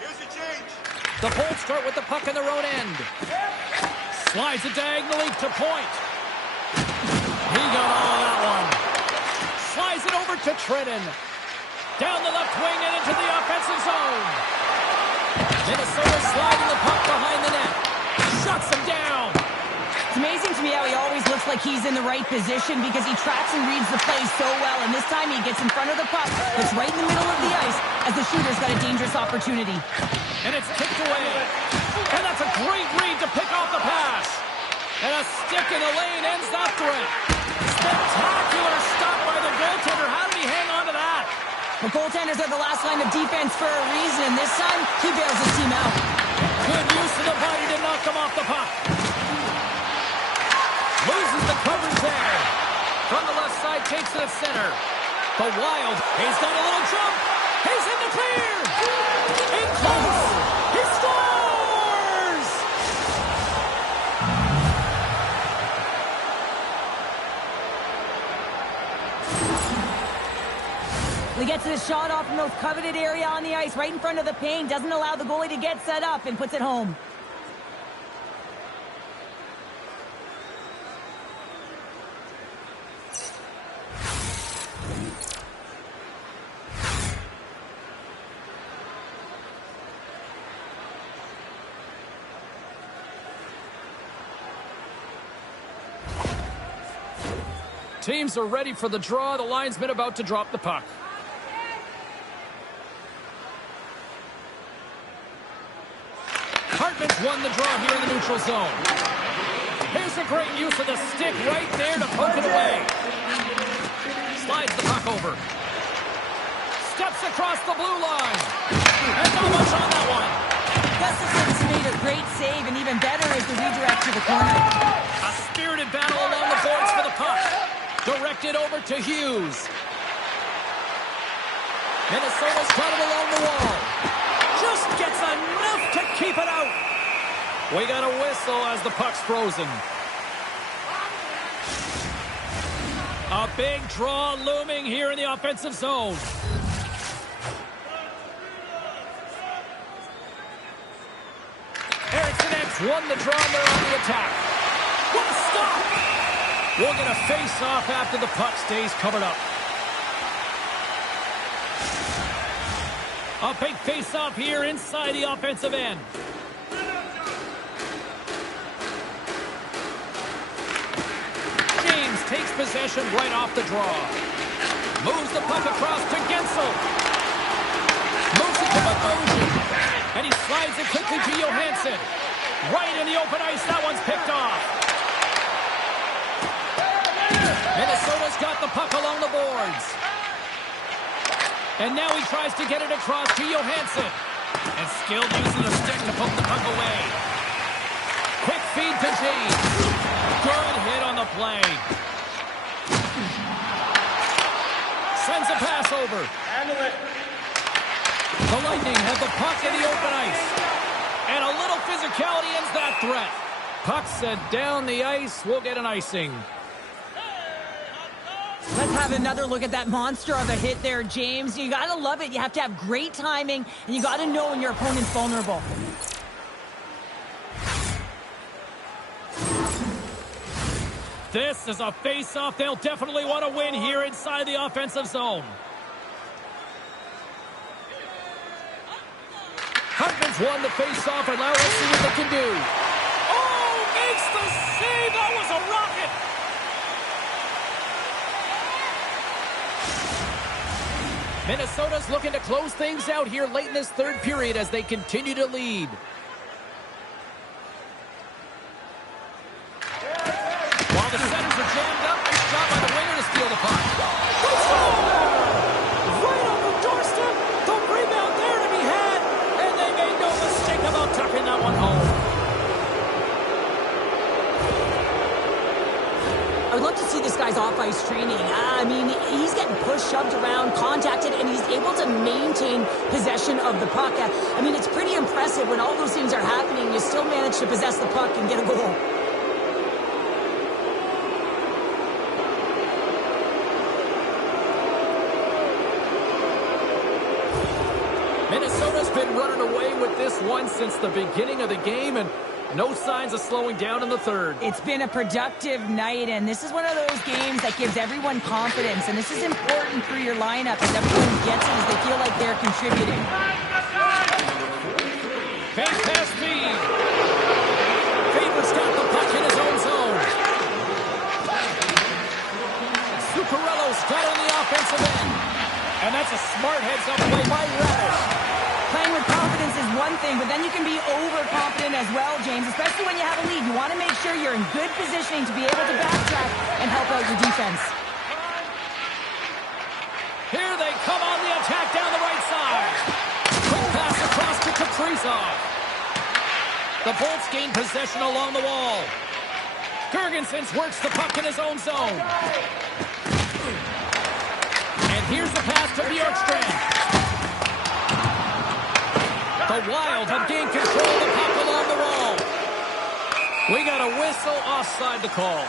Here's the change. The Bolts start with the puck in their own end. Slides it diagonally to point. He got all of that one. Slides it over to Trenton. Down the left wing and into the offensive zone. Minnesota sliding the puck behind the net. Shuts him down. It's amazing to me how he always looks like he's in the right position because he tracks and reads the play so well. And this time he gets in front of the puck. It's right in the middle of the ice as the shooter's got a dangerous opportunity. And it's kicked away. And that's a great read to pick off the pass. And a stick in the lane ends that threat. Spectacular stop by the goaltender. How did he hang on to that? The goaltenders are the last line of defense for a reason. And this time, he bails his team out. Good use of the body to knock him off the puck. Loses the coverage there. From the left side, takes it to center. The Wild, he's got a little jump. He's in the clear. In close. He scores! He gets the shot off the most coveted area on the ice, right in front of the paint. Doesn't allow the goalie to get set up and puts it home. Teams are ready for the draw. The linesman about to drop the puck. Hartman's won the draw here in the neutral zone. Here's a great use of the stick right there to poke it away. Slides the puck over. Steps across the blue line. And not much on that one. Gustafson's made a great save, and even better is the redirect to the corner. A spirited battle along the boards for the puck. Directed over to Hughes. Minnesota's got it along the wall. Just gets enough to keep it out. We got a whistle as the puck's frozen. A big draw looming here in the offensive zone. Eriksson X won the draw and they're on the attack. What a stop! We'll get a face-off after the puck stays covered up. A big face-off here inside the offensive end. James takes possession right off the draw. Moves the puck across to Gensel. Moves it to Bogosian. And he slides it quickly to Johansson. Right in the open ice, that one's picked off. Minnesota's got the puck along the boards. And now he tries to get it across to Johansson. And skilled using the stick to poke the puck away. Quick feed to James. Good hit on the play. Sends a pass over. Handle it. The Lightning have the puck in the open ice. And a little physicality ends that threat. Puck set down the ice. We'll get an icing. Let's have another look at that monster of a hit there, James. You got to love it. You have to have great timing, and you got to know when your opponent's vulnerable. This is a face-off they'll definitely want to win here inside the offensive zone. Hartman's won the face-off, and now let's see what they can do. Oh, makes the save! That was a rocket! Minnesota's looking to close things out here late in this third period as they continue to lead. While the centers are jammed up, nice job by the winger to steal the puck. Right on the doorstep, the rebound there to be had, and they made no mistake about tucking that one home. I would love to see this guy's off-ice training. I mean, he's getting pushed, shoved around, contacted, and he's able to maintain possession of the puck. I mean, it's pretty impressive when all those things are happening. You still manage to possess the puck and get a goal. Minnesota's been running away with this one since the beginning of the game, and no signs of slowing down in the third. It's been a productive night, and this is one of those games that gives everyone confidence, and this is important for your lineup as everyone gets it, as they feel like they're contributing. Fake pass feed. Faber's got the puck in his own zone. Zuccarello's got on the offensive end. And that's a smart heads-up play by Radish. Playing with confidence is one thing, but then you can be overconfident as well, James, especially when you have a lead. You want to make sure you're in good positioning to be able to backtrack and help out your defense. Here they come on the attack down the right side. Quick pass across to Kaprizov. The Bolts gain possession along the wall. Girgensons works the puck in his own zone. And here's the pass to Bjorkstrand. The Wild have gained control of the puck along the wall. We got a whistle offside the call.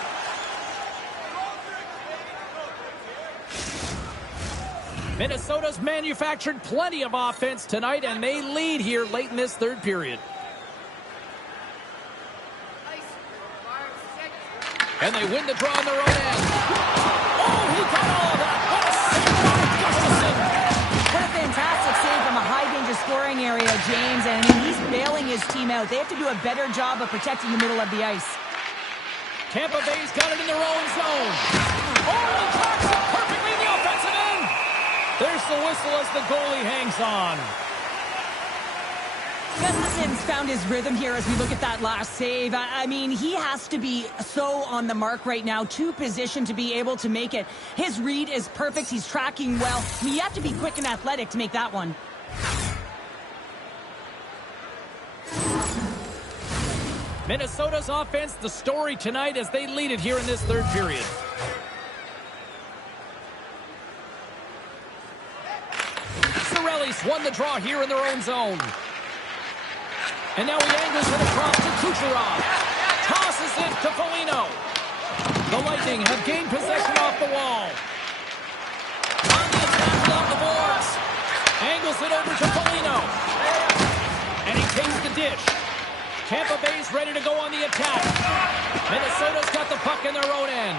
Minnesota's manufactured plenty of offense tonight, and they lead here late in this third period. And they win the draw on their own end. Oh, he got all of that. What a save by Gustafsson. What a fantastic save from a high-danger scoring area, James. And I mean, he's bailing his team out. They have to do a better job of protecting the middle of the ice. Tampa Bay's got it in their own zone. Oh, he tracks it perfectly in the offensive end. There's the whistle as the goalie hangs on. Gustafsson's found his rhythm here as we look at that last save. I mean, he has to be so on the mark right now, to position to be able to make it. His read is perfect. He's tracking well. I mean, you have to be quick and athletic to make that one. Minnesota's offense, the story tonight as they lead it here in this third period. Cirelli's won the draw here in their own zone. And now he angles it across to Kucherov. Tosses it to Foligno. The Lightning have gained possession off the wall. On the attack along the boards. Angles it over to Foligno. And he takes the dish. Tampa Bay's ready to go on the attack. Minnesota's got the puck in their own end.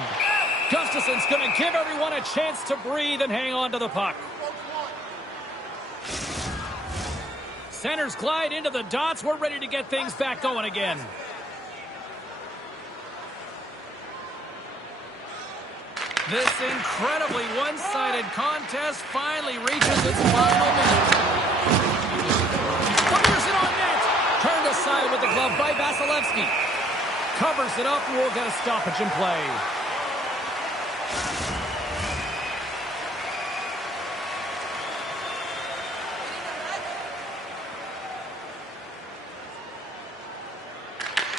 Gustafsson's going to give everyone a chance to breathe and hang on to the puck. Centers glide into the dots. We're ready to get things back going again. This incredibly one-sided contest finally reaches its final minute. Fires it on net. Turned aside with the glove by Vasilevsky. Covers it up and we'll get a stoppage in play.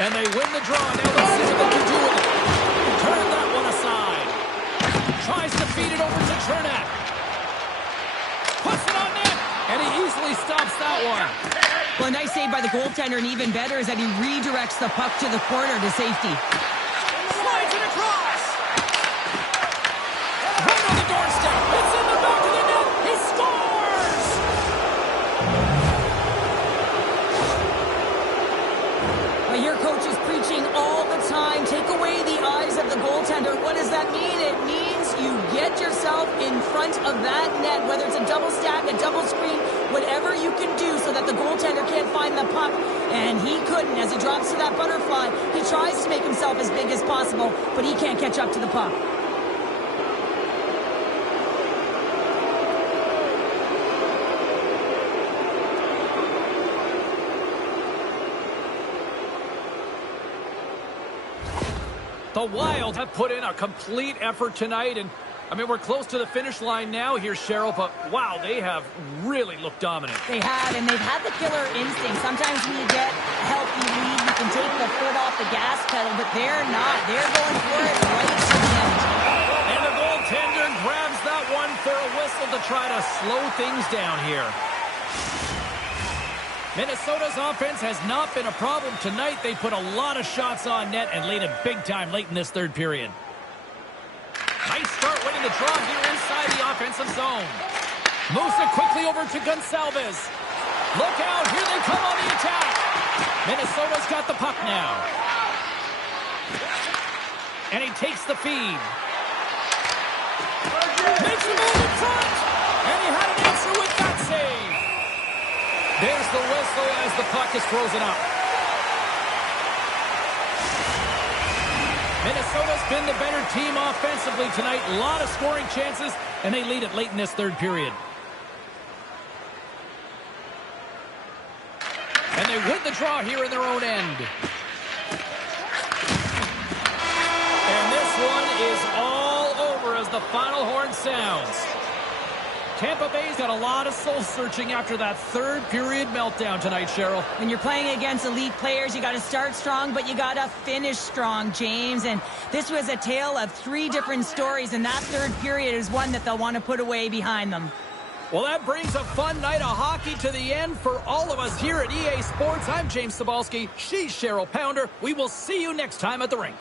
And they win the draw. Now let's see what they can do with it. Turn that one aside. Tries to feed it over to Chernak. Puts it on net. And he easily stops that one. Well, a nice save by the goaltender, and even better is that he redirects the puck to the corner to safety. Slides it across. Right on the doorstep. It's in the back of the net. He scores! Well, your coach is preaching all the time. Take away the eyes of the goaltender. What does that mean? It means you get yourself in front of that net, whether it's a double stack, a double screen, whatever you can do so that the goaltender can't find the puck. And he couldn't. As he drops to that butterfly, he tries to make himself as big as possible, but he can't catch up to the puck. The Wild have put in a complete effort tonight, and I mean, we're close to the finish line now here, Cheryl, but wow, they have really looked dominant. They have, and they've had the killer instinct. Sometimes when you get a healthy lead, you can take the foot off the gas pedal, but they're not. They're going for it right to the end. And the goaltender grabs that one for a whistle to try to slow things down here. Minnesota's offense has not been a problem tonight. They put a lot of shots on net and laid it big time late in this third period. Nice start winning the draw here inside the offensive zone. Moves it quickly over to Gonçalves. Look out, here they come on the attack. Minnesota's got the puck now. And he takes the feed. Makes a move in front. And he had an answer with that save. There's the whistle as the puck is frozen up. Minnesota's been the better team offensively tonight. A lot of scoring chances, and they lead it late in this third period. And they win the draw here in their own end. And this one is all over as the final horn sounds. Tampa Bay's got a lot of soul-searching after that third period meltdown tonight, Cheryl. When you're playing against elite players, you got to start strong, but you got to finish strong, James. And this was a tale of three different stories, and that third period is one that they'll want to put away behind them. Well, that brings a fun night of hockey to the end for all of us here at EA Sports. I'm James Cybulski. She's Cheryl Pounder. We will see you next time at the rink.